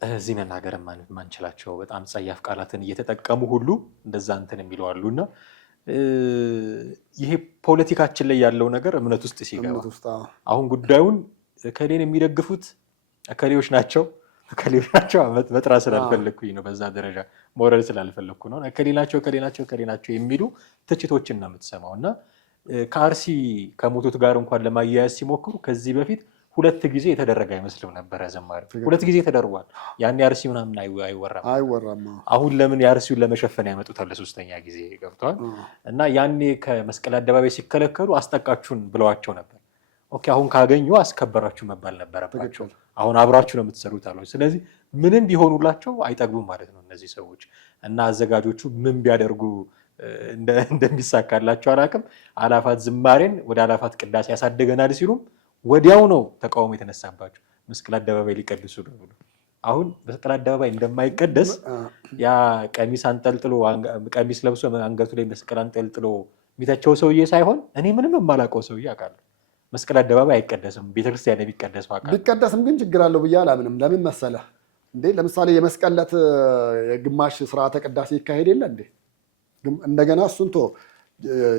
እዚህ መናገር ማንችላቸው በጣም ጸያፍ ቃላትን እየተጠቀሙ ሁሉ እንደዛ እንትን የሚለዋሉ እና ይሄ ፖለቲካችን ላይ ያለው ነገር እምነት ውስጥ ሲገባ አሁን ጉዳዩን ከሌን የሚደግፉት ከሌዎች ናቸው መጥራት ስላልፈለግኩኝ ነው። በዛ ደረጃ መውረድ ስላልፈለግኩ ነው። ከሌናቸው የሚሉ ትችቶችን ነው የምትሰማው። እና ከአርሲ ከሞቱት ጋር እንኳን ለማያያዝ ሲሞክሩ ከዚህ በፊት 2 ጊዜ የተደረገ አይመስልም ነበረ። ዘማሪ 2 ጊዜ ተደርጓል። ያን የአርሲ ምናምን አይወራም። አሁን ለምን የአርሲውን ለመሸፈን ያመጡታል ለ3ኛ ጊዜ ገብተዋል። እና ያኔ ከመስቀል አደባባይ ሲከለከሉ አስጠቃችሁን ብለዋቸው ነበር። ኦኬ አሁን ካገኙ አስከበራችሁ መባል ነበረባቸው። አሁን አብራችሁ ነው የምትሰሩት አሉ። ስለዚህ ምንም ቢሆኑላቸው አይጠግቡም ማለት ነው እነዚህ ሰዎች። እና አዘጋጆቹ ምን ቢያደርጉ እንደሚሳካላቸው አላውቅም። አላፋት ዝማሬን ወደ አላፋት ቅዳሴ ያሳደገናል ሲሉም ወዲያው ነው ተቃውሞ የተነሳባቸው። መስቀል አደባባይ ሊቀድሱ ነው ብሎ አሁን መስቀል አደባባይ እንደማይቀደስ ያ ቀሚስ ለብሶ አንገቱ ላይ መስቀል አንጠልጥሎ የሚተቸው ሰውዬ ሳይሆን እኔ ምንም የማላውቀው ሰውዬ አውቃለሁ። መስቀል አደባባይ አይቀደስም። ቤተክርስቲያን የሚቀደስ ቢቀደስም ግን ችግር አለው ብዬ አላምንም። ለምን መሰለህ እንዴ? ለምሳሌ የመስቀል ዕለት የግማሽ ስርዓተ ቅዳሴ ይካሄድ የለ እንዴ? እንደገና እሱን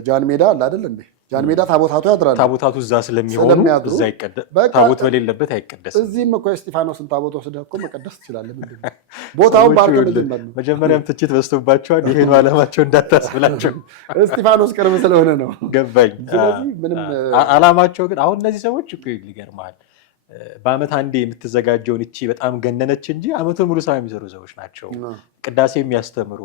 ጃን ሜዳ አለ አይደል እንዴ? ጃን ሜዳ ታቦታቱ ያድራሉ። ታቦታቱ እዛ ስለሚሆኑ እዛ ይቀደስ፣ ታቦት በሌለበት አይቀደስም። እዚህም እኮ የእስጢፋኖስን ታቦት ወስደህ እኮ መቀደስ ትችላለህ። ምንድን ነው ቦታውን ባርከልልን። መጀመሪያም ትችት በዝቶባቸዋል። ይሄን ዓላማቸው እንዳታስብላቸው። እስጢፋኖስ ቅርብ ስለሆነ ነው። ገባኝ። ስለዚህ ምንም ዓላማቸው ግን አሁን እነዚህ ሰዎች እኮ ይገርምሃል፣ በአመት አንዴ የምትዘጋጀውን እቺ በጣም ገነነች እንጂ አመቱን ሙሉ ስራ የሚሰሩ ሰዎች ናቸው። ቅዳሴ የሚያስተምሩ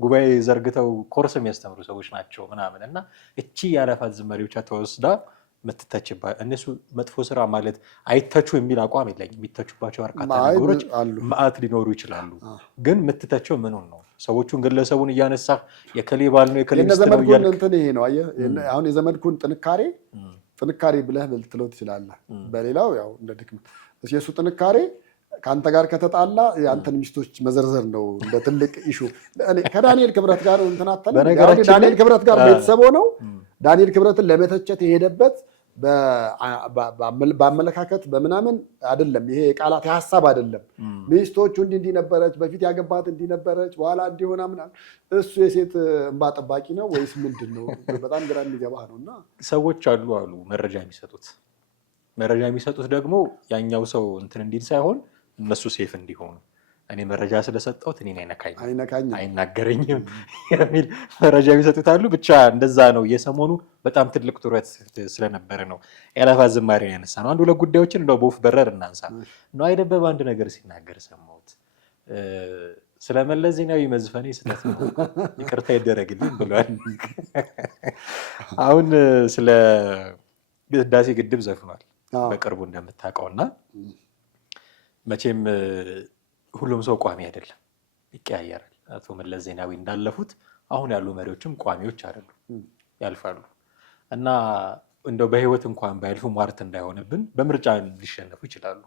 ጉባኤ ዘርግተው ኮርስ የሚያስተምሩ ሰዎች ናቸው ምናምን እና እቺ የአእላፋት ዝማሬዎቿ ተወስዳ ምትተችባ እነሱ መጥፎ ስራ ማለት አይተቹ የሚል አቋም የለኝም። የሚተቹባቸው በርካታ ነገሮች መዓት ሊኖሩ ይችላሉ። ግን ምትተቸው ምኑን ነው? ሰዎቹን ግለሰቡን እያነሳ የከሌ ባል ነው የከሌ ሚስት ነው እያልክ እንትን ይሄ ነው አሁን የዘመድኩን ጥንካሬ ብለህ ልትለው ትችላለህ። በሌላው ያው እንደ ድክመት የእሱ ጥንካሬ ከአንተ ጋር ከተጣላ የአንተን ሚስቶች መዘርዘር ነው እንደ ትልቅ ኢሹ። ከዳንኤል ክብረት ጋር እንትናተለ ዳንኤል ክብረት ጋር ቤተሰብ ሆነው ዳንኤል ክብረትን ለመተቸት የሄደበት በአመለካከት በምናምን አይደለም። ይሄ የቃላት የሀሳብ አይደለም። ሚስቶቹ እንዲህ ነበረች፣ በፊት ያገባት እንዲህ ነበረች፣ በኋላ እንዲሆና ምናምን። እሱ የሴት እንባ ጠባቂ ነው ወይስ ምንድን ነው? በጣም ግራ የሚገባህ ነው። እና ሰዎች አሉ መረጃ የሚሰጡት ደግሞ ያኛው ሰው እንትን እንዲል ሳይሆን እነሱ ሴፍ እንዲሆኑ እኔ መረጃ ስለሰጠሁት እኔን አይናገረኝም የሚል መረጃ የሚሰጡት አሉ። ብቻ እንደዛ ነው። የሰሞኑ በጣም ትልቅ ትኩረት ስለነበረ ነው የአእላፋት ዝማሬን ያነሳ ነው። አንድ ሁለት ጉዳዮችን እንደው በወፍ በረር እናንሳ። ነዋይ ደበበ አንድ ነገር ሲናገር ሰማሁት። ስለ መለስ ዜናዊ መዝፈኔ ስህተት ነው ይቅርታ ይደረግልኝ ብሏል። አሁን ስለ ህዳሴ ግድብ ዘፍኗል በቅርቡ እንደምታውቀውና መቼም ሁሉም ሰው ቋሚ አይደለም፣ ይቀያየራል። አቶ መለስ ዜናዊ እንዳለፉት አሁን ያሉ መሪዎችም ቋሚዎች አይደሉም፣ ያልፋሉ እና እንደው በህይወት እንኳን ባያልፉ ሟርት እንዳይሆንብን በምርጫ ሊሸነፉ ይችላሉ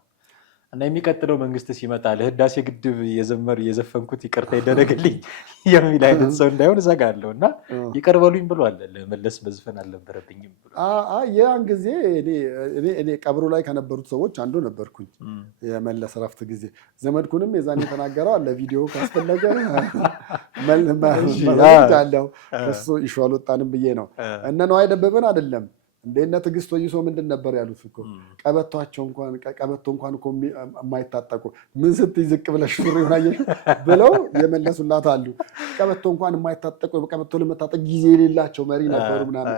እና የሚቀጥለው መንግስት ሲመጣ ለህዳሴ ግድብ የዘፈንኩት ይቅርታ ይደረግልኝ የሚል አይነት ሰው እንዳይሆን እሰጋለሁ እና ይቅር በሉኝ ብሏል። ለመለስ መዝፈን አልነበረብኝም ብሎ ያን ጊዜ እኔ ቀብሩ ላይ ከነበሩት ሰዎች አንዱ ነበርኩኝ። የመለስ ረፍት ጊዜ ዘመድኩንም የዛን የተናገረው አለ። ቪዲዮ ካስፈለገ አለው እሱ ኢሹ አልወጣንም ብዬ ነው። እነ ነዋይ ደበበን አይደለም እንደነ ትዕግስት ወይሶ ምንድን ነበር ያሉት እኮ ቀበቶ እንኳን እኮ የማይታጠቁ ምን ስትይ ዝቅ ብለሽ ሱሪውን አየሽ ብለው የመለሱላት አሉ። ቀበቶ እንኳን የማይታጠቁ ቀበቶ ለመታጠቅ ጊዜ የሌላቸው መሪ ነበሩ ምናምን።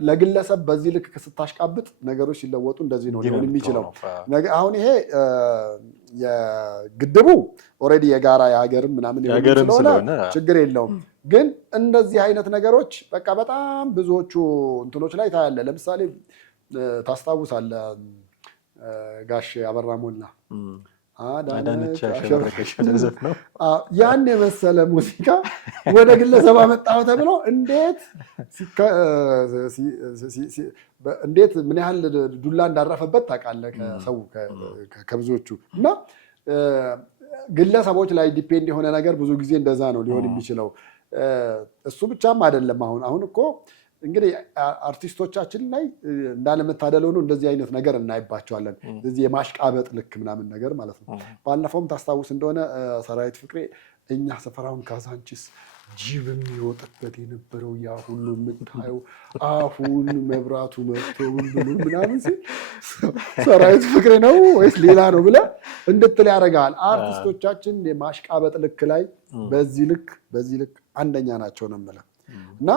ለግለሰብ በዚህ ልክ ስታሽቃብጥ ነገሮች ሲለወጡ እንደዚህ ነው ሊሆን የሚችለው። አሁን ይሄ የግድቡ ኦልሬዲ የጋራ የሀገርም ምናምን ስለሆነ ችግር የለውም። ግን እንደዚህ አይነት ነገሮች በቃ በጣም ብዙዎቹ እንትኖች ላይ ታያለ። ለምሳሌ ታስታውሳለህ ጋሽ አበራ ሞላ ያን የመሰለ ሙዚቃ ወደ ግለሰብ አመጣው ተብሎ እንዴት ምን ያህል ዱላ እንዳረፈበት ታውቃለህ ከሰው ከብዙዎቹ። እና ግለሰቦች ላይ ዲፔንድ የሆነ ነገር ብዙ ጊዜ እንደዛ ነው ሊሆን የሚችለው። እሱ ብቻም አይደለም። አሁን እኮ እንግዲህ አርቲስቶቻችን ላይ እንዳለመታደል ሆኖ እንደዚህ አይነት ነገር እናይባቸዋለን። እዚህ የማሽቃበጥ ልክ ምናምን ነገር ማለት ነው። ባለፈውም ታስታውስ እንደሆነ ሰራዊት ፍቅሬ እኛ ሰፈራውን ካዛንቺስ ጅብ የሚወጥበት የነበረው ያ ሁሉ የምታየው አሁን መብራቱ መጥቶ ብሎ ምናምን ሲል ሰራዊት ፍቅሬ ነው ወይስ ሌላ ነው ብለህ እንድትል ያደርጋል። አርቲስቶቻችን የማሽቃበጥ ልክ ላይ በዚህ ልክ አንደኛ ናቸው ነው የምልህ። እና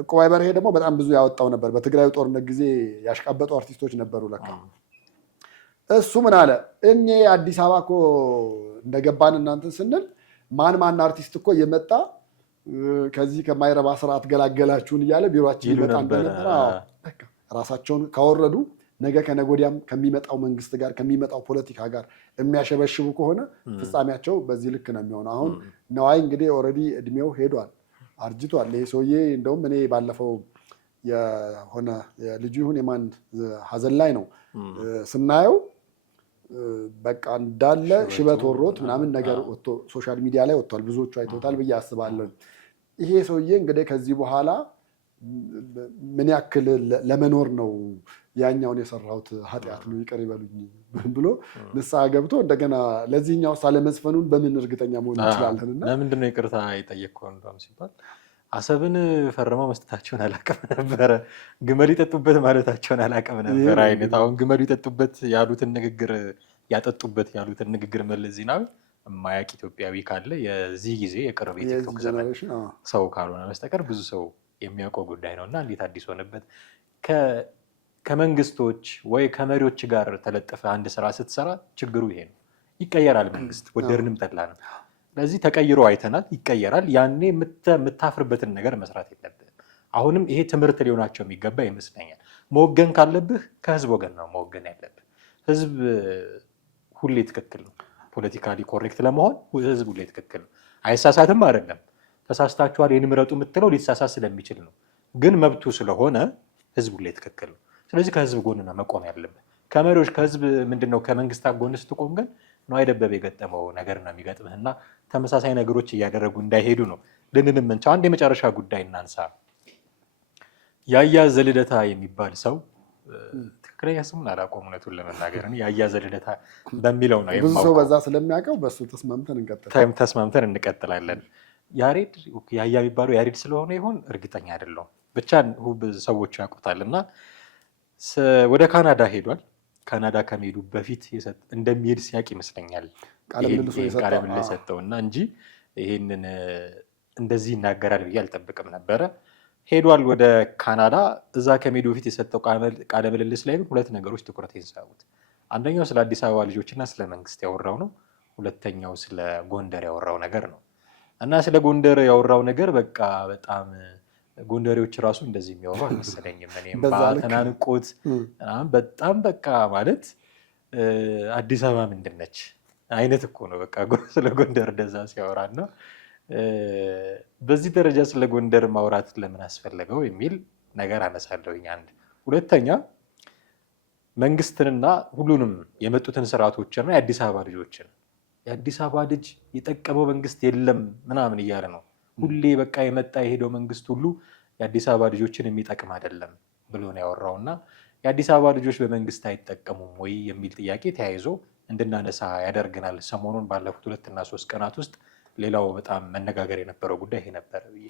ዕቁባይ በርሄ ደግሞ በጣም ብዙ ያወጣው ነበር። በትግራይ ጦርነት ጊዜ ያሽቃበጡ አርቲስቶች ነበሩ ለካ። እሱ ምን አለ፣ እኔ አዲስ አበባ እኮ እንደገባን እናንተን ስንል ማን አርቲስት እኮ እየመጣ ከዚህ ከማይረባ ስርዓት ገላገላችሁን እያለ ቢሮአችን ይመጣ እንደነበረ ራሳቸውን ካወረዱ ነገ ከነገ ወዲያም ከሚመጣው መንግስት ጋር ከሚመጣው ፖለቲካ ጋር የሚያሸበሽቡ ከሆነ ፍጻሜያቸው በዚህ ልክ ነው የሚሆነው። አሁን ነዋይ እንግዲህ ኦልሬዲ እድሜው ሄዷል፣ አርጅቷል። ይሄ ሰውዬ እንደውም እኔ ባለፈው የሆነ ልጁ ይሁን የማን ሀዘን ላይ ነው ስናየው በቃ እንዳለ ሽበት ወሮት ምናምን ነገር ወጥቶ ሶሻል ሚዲያ ላይ ወጥቷል። ብዙዎቹ አይተውታል ብዬ አስባለሁ። ይሄ ሰውዬ እንግዲህ ከዚህ በኋላ ምን ያክል ለመኖር ነው ያኛውን የሰራሁት ኃጢአት ነው ይቅር ይበሉኝ ብሎ ንስሐ ገብቶ እንደገና ለዚህኛው ሳለመዝፈኑን በምን እርግጠኛ መሆን እንችላለን? እና ለምንድን ነው ይቅርታ የጠየቅከው እንደውም ሲባል አሰብን ፈርመው መስጠታቸውን አላውቅም ነበረ፣ ግመል ይጠጡበት ማለታቸውን አላውቅም ነበረ አይነት። አሁን ግመል ይጠጡበት ያሉትን ንግግር መለስ ዜናዊ የማያውቅ ኢትዮጵያዊ ካለ የዚህ ጊዜ የቅርብ የቲክቶክ ዘመን ሰው ካልሆነ በስተቀር ብዙ ሰው የሚያውቀው ጉዳይ ነው። እና እንዴት አዲስ ሆነበት? ከመንግስቶች ወይ ከመሪዎች ጋር ተለጠፈ አንድ ስራ ስትሰራ ችግሩ ይሄ ነው። ይቀየራል መንግስት ወደድንም ጠላንም። ስለዚህ ተቀይሮ አይተናል፣ ይቀየራል። ያኔ የምታፍርበትን ነገር መስራት የለብህም። አሁንም ይሄ ትምህርት ሊሆናቸው የሚገባ ይመስለኛል። መወገን ካለብህ ከህዝብ ወገን ነው መወገን ያለብህ። ህዝብ ሁሌ ትክክል ነው። ፖለቲካሊ ኮሬክት ለመሆን ህዝብ ሁሌ ትክክል ነው። አይሳሳትም አይደለም። ተሳስታችኋል ይህን ምረጡ የምትለው ሊሳሳት ስለሚችል ነው። ግን መብቱ ስለሆነ ህዝብ ሁሌ ትክክል ነው። ስለዚህ ከህዝብ ጎን ነው መቆም ያለብህ። ከመሪዎች ከህዝብ ምንድነው ከመንግስታት ጎን ስትቆም ግን ነዋይ ደበበ የገጠመው ነገር ነው የሚገጥምህና ተመሳሳይ ነገሮች እያደረጉ እንዳይሄዱ ነው ልንል የምንችለው። አንድ የመጨረሻ ጉዳይ እናንሳ። ያያ ዘልደታ የሚባል ሰው ትክክለኛ ስሙን አላውቀውም እውነቱን ለመናገር ያያ ዘልደታ በሚለው ነው ብዙ ሰው በዛ ስለሚያውቀው በሱ ተስማምተን እንቀጥላለን። ያሬድ ያያ የሚባለው ያሬድ ስለሆነ ይሆን እርግጠኛ አይደለሁም። ብቻ ሰዎች ያውቁታል እና ወደ ካናዳ ሄዷል። ካናዳ ከመሄዱ በፊት እንደሚሄድ ሲያውቅ ይመስለኛል ቃለ ምልልስ የሰጠው እና እንጂ ይሄንን እንደዚህ ይናገራል ብዬ አልጠብቅም ነበረ። ሄዷል ወደ ካናዳ። እዛ ከመሄዱ በፊት የሰጠው ቃለ ምልልስ ላይ ግን ሁለት ነገሮች ትኩረት የሳቡት፣ አንደኛው ስለ አዲስ አበባ ልጆችና ስለ መንግስት ያወራው ነው። ሁለተኛው ስለ ጎንደር ያወራው ነገር ነው እና ስለ ጎንደር ያወራው ነገር በቃ በጣም ጎንደሬዎች ራሱ እንደዚህ የሚያወሩ አልመሰለኝም። እኔም በተናንቆት በጣም በቃ ማለት አዲስ አበባ ምንድን ነች አይነት እኮ ነው በቃ ስለ ጎንደር እንደዛ ሲያወራ ነው። በዚህ ደረጃ ስለ ጎንደር ማውራት ለምን አስፈለገው የሚል ነገር አነሳለሁኝ። አንድ ሁለተኛ መንግስትንና ሁሉንም የመጡትን ስርዓቶችና የአዲስ አበባ ልጆችን የአዲስ አበባ ልጅ የጠቀመው መንግስት የለም ምናምን እያለ ነው ሁሌ በቃ የመጣ የሄደው መንግስት ሁሉ የአዲስ አበባ ልጆችን የሚጠቅም አይደለም ብሎ ነው ያወራው እና የአዲስ አበባ ልጆች በመንግስት አይጠቀሙም ወይ የሚል ጥያቄ ተያይዞ እንድናነሳ ያደርገናል። ሰሞኑን ባለፉት 2 እና 3 ቀናት ውስጥ ሌላው በጣም መነጋገር የነበረው ጉዳይ ይሄ ነበረ ብዬ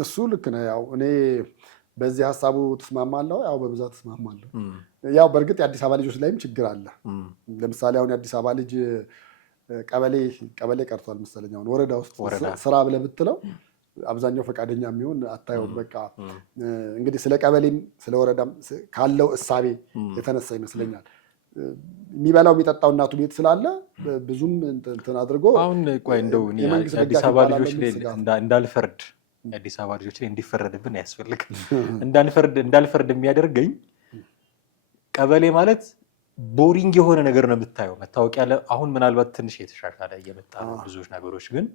እሱ ልክ ነው። ያው እኔ በዚህ ሀሳቡ ተስማማለሁ። ያው በብዛት ተስማማለሁ። ያው በእርግጥ የአዲስ አበባ ልጆች ላይም ችግር አለ። ለምሳሌ አሁን የአዲስ አበባ ልጅ ቀበሌ ቀርቷል መሰለኝ አሁን ወረዳ ውስጥ ስራ ብለህ ብትለው አብዛኛው ፈቃደኛ የሚሆን አታየውም። በቃ እንግዲህ ስለ ቀበሌም ስለ ወረዳም ካለው እሳቤ የተነሳ ይመስለኛል የሚበላው የሚጠጣው እናቱ ቤት ስላለ ብዙም እንትን አድርጎ አሁን ቆይ እንደው የአዲስ አበባ ልጆች እንዳልፈርድ የአዲስ አበባ ልጆች ላይ እንዲፈረድብን አያስፈልግም። እንዳልፈርድ የሚያደርገኝ ቀበሌ ማለት ቦሪንግ የሆነ ነገር ነው የምታየው። መታወቂያ አሁን ምናልባት ትንሽ የተሻሻለ እየመጣ ነው ብዙዎች ነገሮች፣ ግን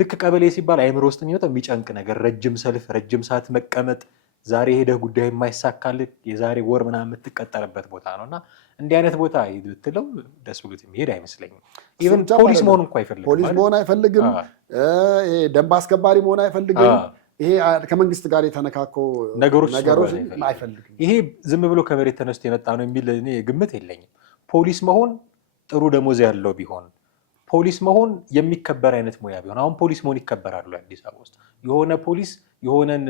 ልክ ቀበሌ ሲባል አይምሮ ውስጥ የሚመጣው የሚጨንቅ ነገር፣ ረጅም ሰልፍ፣ ረጅም ሰዓት መቀመጥ፣ ዛሬ ሄደህ ጉዳይ የማይሳካልህ የዛሬ ወር ምናምን የምትቀጠርበት ቦታ ነው እና እንዲህ አይነት ቦታ ብትለው ደስ ብሎት የሚሄድ አይመስለኝም። ኢቨን ፖሊስ መሆን እንኳ አይፈልግም። ፖሊስ መሆን አይፈልግም። ደንብ አስከባሪ መሆን አይፈልግም። ይሄ ከመንግስት ጋር የተነካከው ነገሮች አይፈልግም። ይሄ ዝም ብሎ ከመሬት ተነስቶ የመጣ ነው የሚል እኔ ግምት የለኝም። ፖሊስ መሆን ጥሩ ደሞዝ ያለው ቢሆን፣ ፖሊስ መሆን የሚከበር አይነት ሙያ ቢሆን፣ አሁን ፖሊስ መሆን ይከበራሉ አዲስ አበባ ውስጥ። የሆነ ፖሊስ የሆነን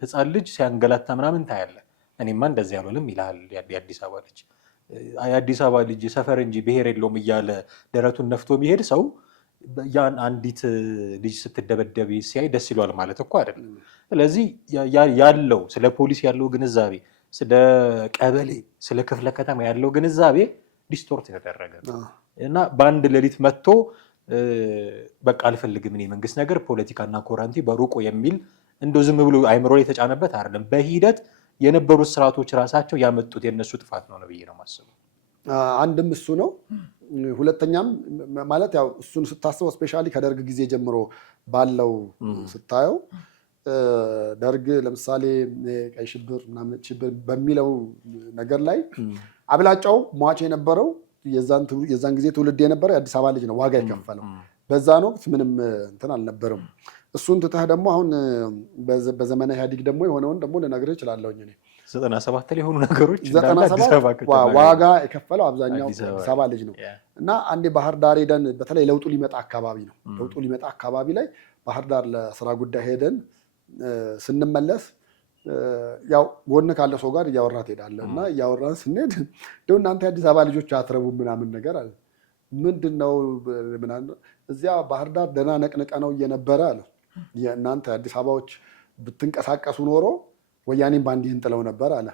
ህፃን ልጅ ሲያንገላታ ምናምን ታያለህ። እኔማ እንደዚህ ያልሆንም ይልሃል የአዲስ አበባ ልጅ። የአዲስ አበባ ልጅ ሰፈር እንጂ ብሔር የለውም እያለ ደረቱን ነፍቶ የሚሄድ ሰው ያን አንዲት ልጅ ስትደበደብ ሲያይ ደስ ይለዋል ማለት እኮ አይደለም። ስለዚህ ያለው ስለ ፖሊስ ያለው ግንዛቤ፣ ስለ ቀበሌ፣ ስለ ክፍለ ከተማ ያለው ግንዛቤ ዲስቶርት የተደረገ እና በአንድ ሌሊት መጥቶ በቃ አልፈልግም እኔ መንግስት ነገር ፖለቲካና ኮራንቲ በሩቆ የሚል እንደው ዝም ብሎ አይምሮ ላይ የተጫነበት አይደለም። በሂደት የነበሩት ስርዓቶች ራሳቸው ያመጡት የነሱ ጥፋት ነው ብዬ ነው የማስበው። አንድም እሱ ነው። ሁለተኛም ማለት ያው እሱን ስታስበው ስፔሻሊ ከደርግ ጊዜ ጀምሮ ባለው ስታየው ደርግ ለምሳሌ ቀይ ሽብር ምናምን ሽብር በሚለው ነገር ላይ አብላጫው ሟች የነበረው የዛን ጊዜ ትውልድ የነበረው የአዲስ አበባ ልጅ ነው ዋጋ የከፈለው። በዛን ወቅት ምንም እንትን አልነበረም። እሱን ትተህ ደግሞ አሁን በዘመነ ኢህአዴግ ደግሞ የሆነውን ደግሞ ልነግርህ እችላለሁኝ እኔ 97 ላይ የሆኑ ነገሮች 97 ዋጋ የከፈለው አብዛኛው አዲስ አበባ ልጅ ነው። እና አንዴ ባህር ዳር ሄደን በተለይ ለውጡ ሊመጣ አካባቢ ላይ ባህር ዳር ለስራ ጉዳይ ሄደን ስንመለስ ያው ጎን ካለ ሰው ጋር እያወራ ትሄዳለህ እና እያወራን ስንሄድ እንደው እናንተ የአዲስ አበባ ልጆች አትረቡም ምናምን ነገር አለ። ምንድን ነው ምናምን እዚያ ባህር ዳር ደህና ነቅንቀ ነው እየነበረ አለ። የእናንተ አዲስ አበባዎች ብትንቀሳቀሱ ኖሮ ወያኔን ባንዲህን ጥለው ነበር አለ።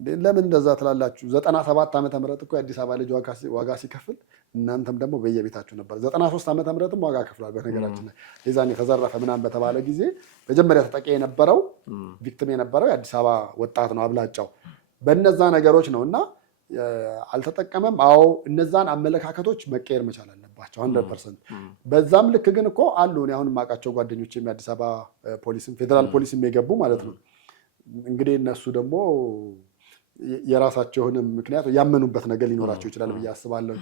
ለምን እንደዛ ትላላችሁ? 97 ዓመተ ምህረት እኮ የአዲስ አበባ ልጅ ዋጋ ሲከፍል እናንተም ደግሞ በየቤታችሁ ነበር። 93 ዓመተ ምህረትም ዋጋ ከፍሏል። በነገራችን ላይ የዛኔ ተዘረፈ ምናምን በተባለ ጊዜ መጀመሪያ ተጠቂ የነበረው ቪክቲም የነበረው የአዲስ አበባ ወጣት ነው አብላጫው። በነዛ ነገሮች ነው እና አልተጠቀመም። አዎ እነዛን አመለካከቶች መቀየር መቻል አለባቸው 100%። በዛም ልክ ግን እኮ አሉ እኔ አሁን የማውቃቸው ጓደኞች የአዲስ አበባ ፖሊስም ፌዴራል ፖሊስም የገቡ ማለት ነው። እንግዲህ እነሱ ደግሞ የራሳቸውን ምክንያት ያመኑበት ነገር ሊኖራቸው ይችላል ብዬ አስባለሁ።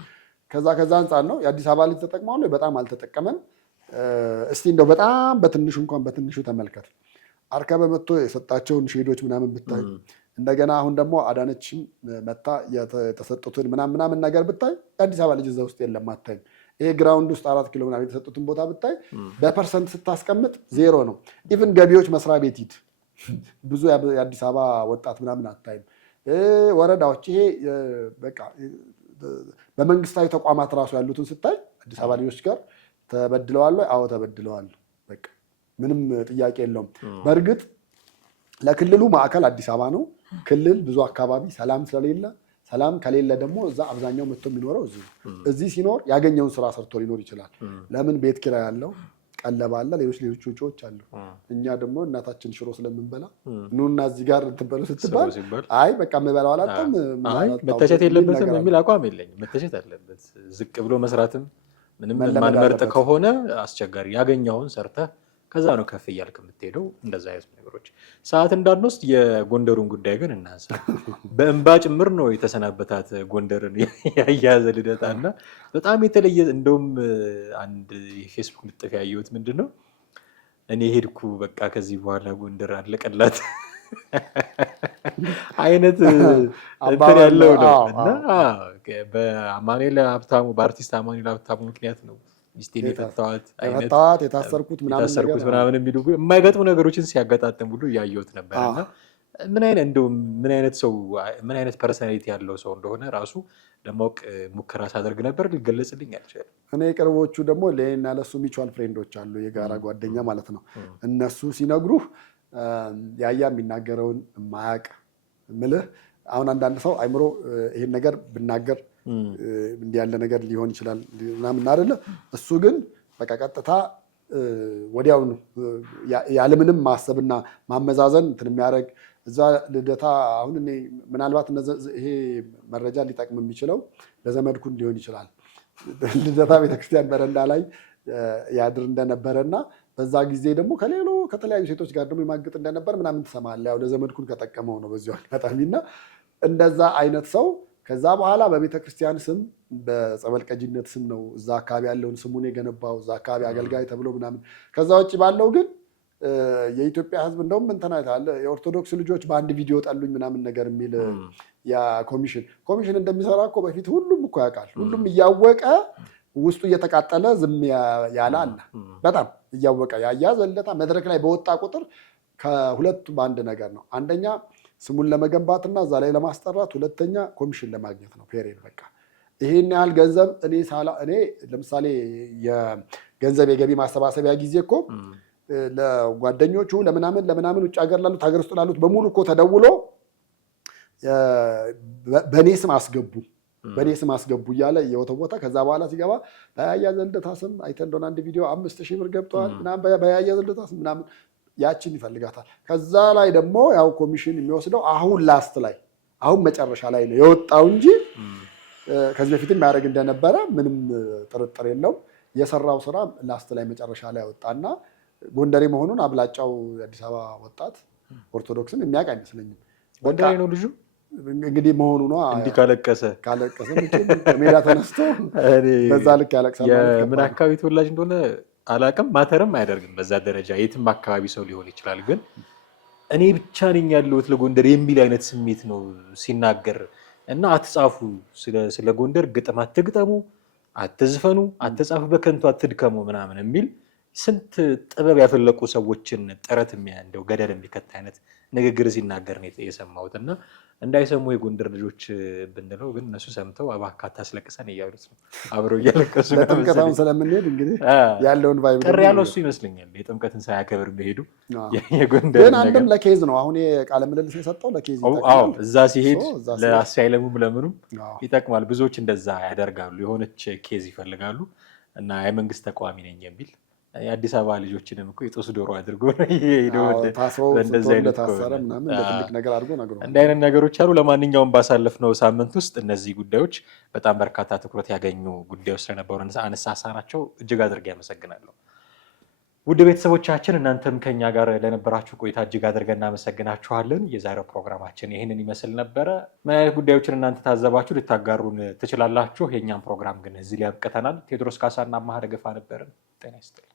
ከዛ አንጻር ነው የአዲስ አበባ ልጅ ተጠቅመዋል፣ በጣም አልተጠቀመም። እስቲ እንደው በጣም በትንሹ እንኳን በትንሹ ተመልከት። አርከበ መጥቶ የሰጣቸውን ሼዶች ምናምን ብታይ፣ እንደገና አሁን ደግሞ አዳነችም መታ የተሰጡትን ምናምን ነገር ብታይ የአዲስ አበባ ልጅ እዛ ውስጥ የለም አታይም። ይሄ ግራውንድ ውስጥ 4 ኪሎ ምናምን የተሰጡትን ቦታ ብታይ በፐርሰንት ስታስቀምጥ 0 ነው። ኢቭን ገቢዎች መስሪያ ቤት ሂድ ብዙ የአዲስ አበባ ወጣት ምናምን አታይም። ወረዳዎች ይሄ በቃ በመንግስታዊ ተቋማት ራሱ ያሉትን ስታይ አዲስ አበባ ልጆች ጋር ተበድለዋል። አዎ ተበድለዋል። በቃ ምንም ጥያቄ የለውም። በእርግጥ ለክልሉ ማዕከል አዲስ አበባ ነው። ክልል ብዙ አካባቢ ሰላም ስለሌለ፣ ሰላም ከሌለ ደግሞ እዛ አብዛኛው መጥቶ የሚኖረው እዚህ ሲኖር ያገኘውን ስራ ሰርቶ ሊኖር ይችላል። ለምን ቤት ኪራይ ያለው ቀለብ አለ፣ ሌሎች ወጪዎች አሉ። እኛ ደግሞ እናታችን ሽሮ ስለምንበላ ኑና እዚህ ጋር ትበሉ ስትባል አይ በቃ የምበላው አላጣም። መተቸት የለበትም የሚል አቋም የለኝም። መተቸት አለበት። ዝቅ ብሎ መስራትም ምንም ማንመርጥ ከሆነ አስቸጋሪ። ያገኘውን ሰርተህ ከዛ ነው ከፍ እያልክ የምትሄደው። እንደዛ አይነት ነገሮች ሰዓት እንዳንወስድ የጎንደሩን ጉዳይ ግን እናንሳ። በእንባ ጭምር ነው የተሰናበታት ጎንደርን ያያዘ ልደታ እና በጣም የተለየ እንደውም አንድ የፌስቡክ ልጥፍ ያየሁት ምንድን ነው እኔ ሄድኩ በቃ ከዚህ በኋላ ጎንደር አለቀላት አይነት እንትን ያለው ነው እና በአርቲስት አማኑኤል ሀብታሙ ምክንያት ነው ሚስቴን የፈታዋት የታሰርኩት ምናምን የሚሉ የማይገጥሙ ነገሮችን ሲያገጣጥም ሁሉ እያየሁት ነበር። እና ምን አይነት ሰው ምን አይነት ፐርሰናሊቲ ያለው ሰው እንደሆነ ራሱ ለማወቅ ሙከራ ሳደርግ ነበር። ሊገለጽልኝ አልቻለም። እኔ ቅርቦቹ ደግሞ ለእኔና ለሱ ሚቹዋል ፍሬንዶች አሉ፣ የጋራ ጓደኛ ማለት ነው። እነሱ ሲነግሩህ ያያ የሚናገረውን የማያውቅ ምልህ አሁን አንዳንድ ሰው አይምሮ ይሄን ነገር ብናገር እንዲህ ያለ ነገር ሊሆን ይችላል ምናምን አይደለ። እሱ ግን በቃ ቀጥታ ወዲያውኑ ያለምንም ማሰብና ማመዛዘን እንትን የሚያደርግ እዛ ልደታ አሁን እኔ ምናልባት ይሄ መረጃ ሊጠቅም የሚችለው ለዘመድኩን ሊሆን ይችላል። ልደታ ቤተክርስቲያን በረንዳ ላይ ያድር እንደነበረና በዛ ጊዜ ደግሞ ከተለያዩ ሴቶች ጋር ደግሞ የማግጥ እንደነበር ምናምን ትሰማለህ። ያው ለዘመድኩን ከጠቀመው ነው በዚሁ አጋጣሚና እንደዛ አይነት ሰው ከዛ በኋላ በቤተ ክርስቲያን ስም በጸበል ቀጂነት ስም ነው እዛ አካባቢ ያለውን ስሙን የገነባው፣ እዛ አካባቢ አገልጋይ ተብሎ ምናምን። ከዛ ውጭ ባለው ግን የኢትዮጵያ ሕዝብ እንደውም እንትና አለ የኦርቶዶክስ ልጆች በአንድ ቪዲዮ ጠሉኝ ምናምን ነገር የሚል ያ ኮሚሽን እንደሚሰራ እኮ በፊት ሁሉም እኮ ያውቃል። ሁሉም እያወቀ ውስጡ እየተቃጠለ ዝም ያለ አለ። በጣም እያወቀ ያያዘ ልደታ መድረክ ላይ በወጣ ቁጥር ከሁለቱ በአንድ ነገር ነው። አንደኛ ስሙን ለመገንባትና እዛ ላይ ለማስጠራት፣ ሁለተኛ ኮሚሽን ለማግኘት ነው። ፔሬድ በቃ ይሄን ያህል ገንዘብ እኔ ለምሳሌ የገንዘብ የገቢ ማሰባሰቢያ ጊዜ እኮ ለጓደኞቹ ለምናምን ውጭ ሀገር ላሉት ሀገር ውስጥ ላሉት በሙሉ እኮ ተደውሎ በእኔ ስም አስገቡ እያለ የወተወታ ከዛ በኋላ ሲገባ በያያ ልደታ ስም አይተህ እንደሆነ አንድ ቪዲዮ 5,000 ብር ገብተዋል ምናምን በያያ ልደታ ስም ምናምን ያችን ይፈልጋታል። ከዛ ላይ ደግሞ ያው ኮሚሽን የሚወስደው አሁን መጨረሻ ላይ ነው የወጣው እንጂ ከዚህ በፊትም ያደርግ እንደነበረ ምንም ጥርጥር የለውም። የሰራው ስራ ላስት ላይ መጨረሻ ላይ ያወጣና ጎንደሬ መሆኑን አብላጫው የአዲስ አበባ ወጣት ኦርቶዶክስን የሚያውቅ አይመስለኝም። ጎንደሬ ነው ልጁ እንግዲህ መሆኑ ነው። እንዲህ ካለቀሰ ሜዳ ተነስቶ በዛ ልክ ያለቅሳል። የምን አካባቢ ተወላጅ እንደሆነ አላቅም፣ ማተርም አያደርግም። በዛ ደረጃ የትም አካባቢ ሰው ሊሆን ይችላል። ግን እኔ ብቻ ነኝ ያለሁት ለጎንደር የሚል አይነት ስሜት ነው ሲናገር እና አትጻፉ፣ ስለ ጎንደር ግጥም አትግጠሙ፣ አትዝፈኑ፣ አትጻፉ፣ በከንቱ አትድከሙ ምናምን የሚል ስንት ጥበብ ያፈለቁ ሰዎችን ጥረት እንደው ገደል የሚከት አይነት ንግግር ሲናገር ነው የሰማሁት። እና እንዳይሰሙ የጎንደር ልጆች ብንለው ግን እነሱ ሰምተው እባክህ አታስለቅሰን እያሉት ነው። አብረው እያለቀሱ ነው። ለጥምቀታውን ስለምንሄድ እንግዲህ ያለውን ቫይብ ቅር ያለው እሱ ይመስለኛል። የጥምቀትን ሳያከብር ቢሄዱ የጎንደር ግን አንድም ለኬዝ ነው። አሁን ቃለ ምልልስ የሰጠው ለኬዝ ይጠቅማል። እዛ ሲሄድ ለአሳይለሙም ለምኑም ይጠቅማል። ብዙዎች እንደዛ ያደርጋሉ። የሆነች ኬዝ ይፈልጋሉ እና የመንግስት ተቃዋሚ ነኝ የሚል የአዲስ አበባ ልጆችንም እኮ የጦስ ዶሮ አድርጎ ነው የሄደው። እንዲህ አይነት ነገሮች አሉ። ለማንኛውም ባሳለፍነው ሳምንት ውስጥ እነዚህ ጉዳዮች በጣም በርካታ ትኩረት ያገኙ ጉዳዮች ስለነበሩ አነሳሳናቸው። እጅግ አድርጌ ያመሰግናለሁ። ውድ ቤተሰቦቻችን እናንተም ከኛ ጋር ለነበራችሁ ቆይታ እጅግ አድርገን እናመሰግናችኋለን። የዛሬው ፕሮግራማችን ይህንን ይመስል ነበረ። ምን አይነት ጉዳዮችን እናንተ ታዘባችሁ ልታጋሩን ትችላላችሁ። የእኛም ፕሮግራም ግን እዚህ ላይ ያብቅተናል። ቴዎድሮስ ካሳና አማሃ ደገፋ ነበርን። ጤና ይስጥልኝ።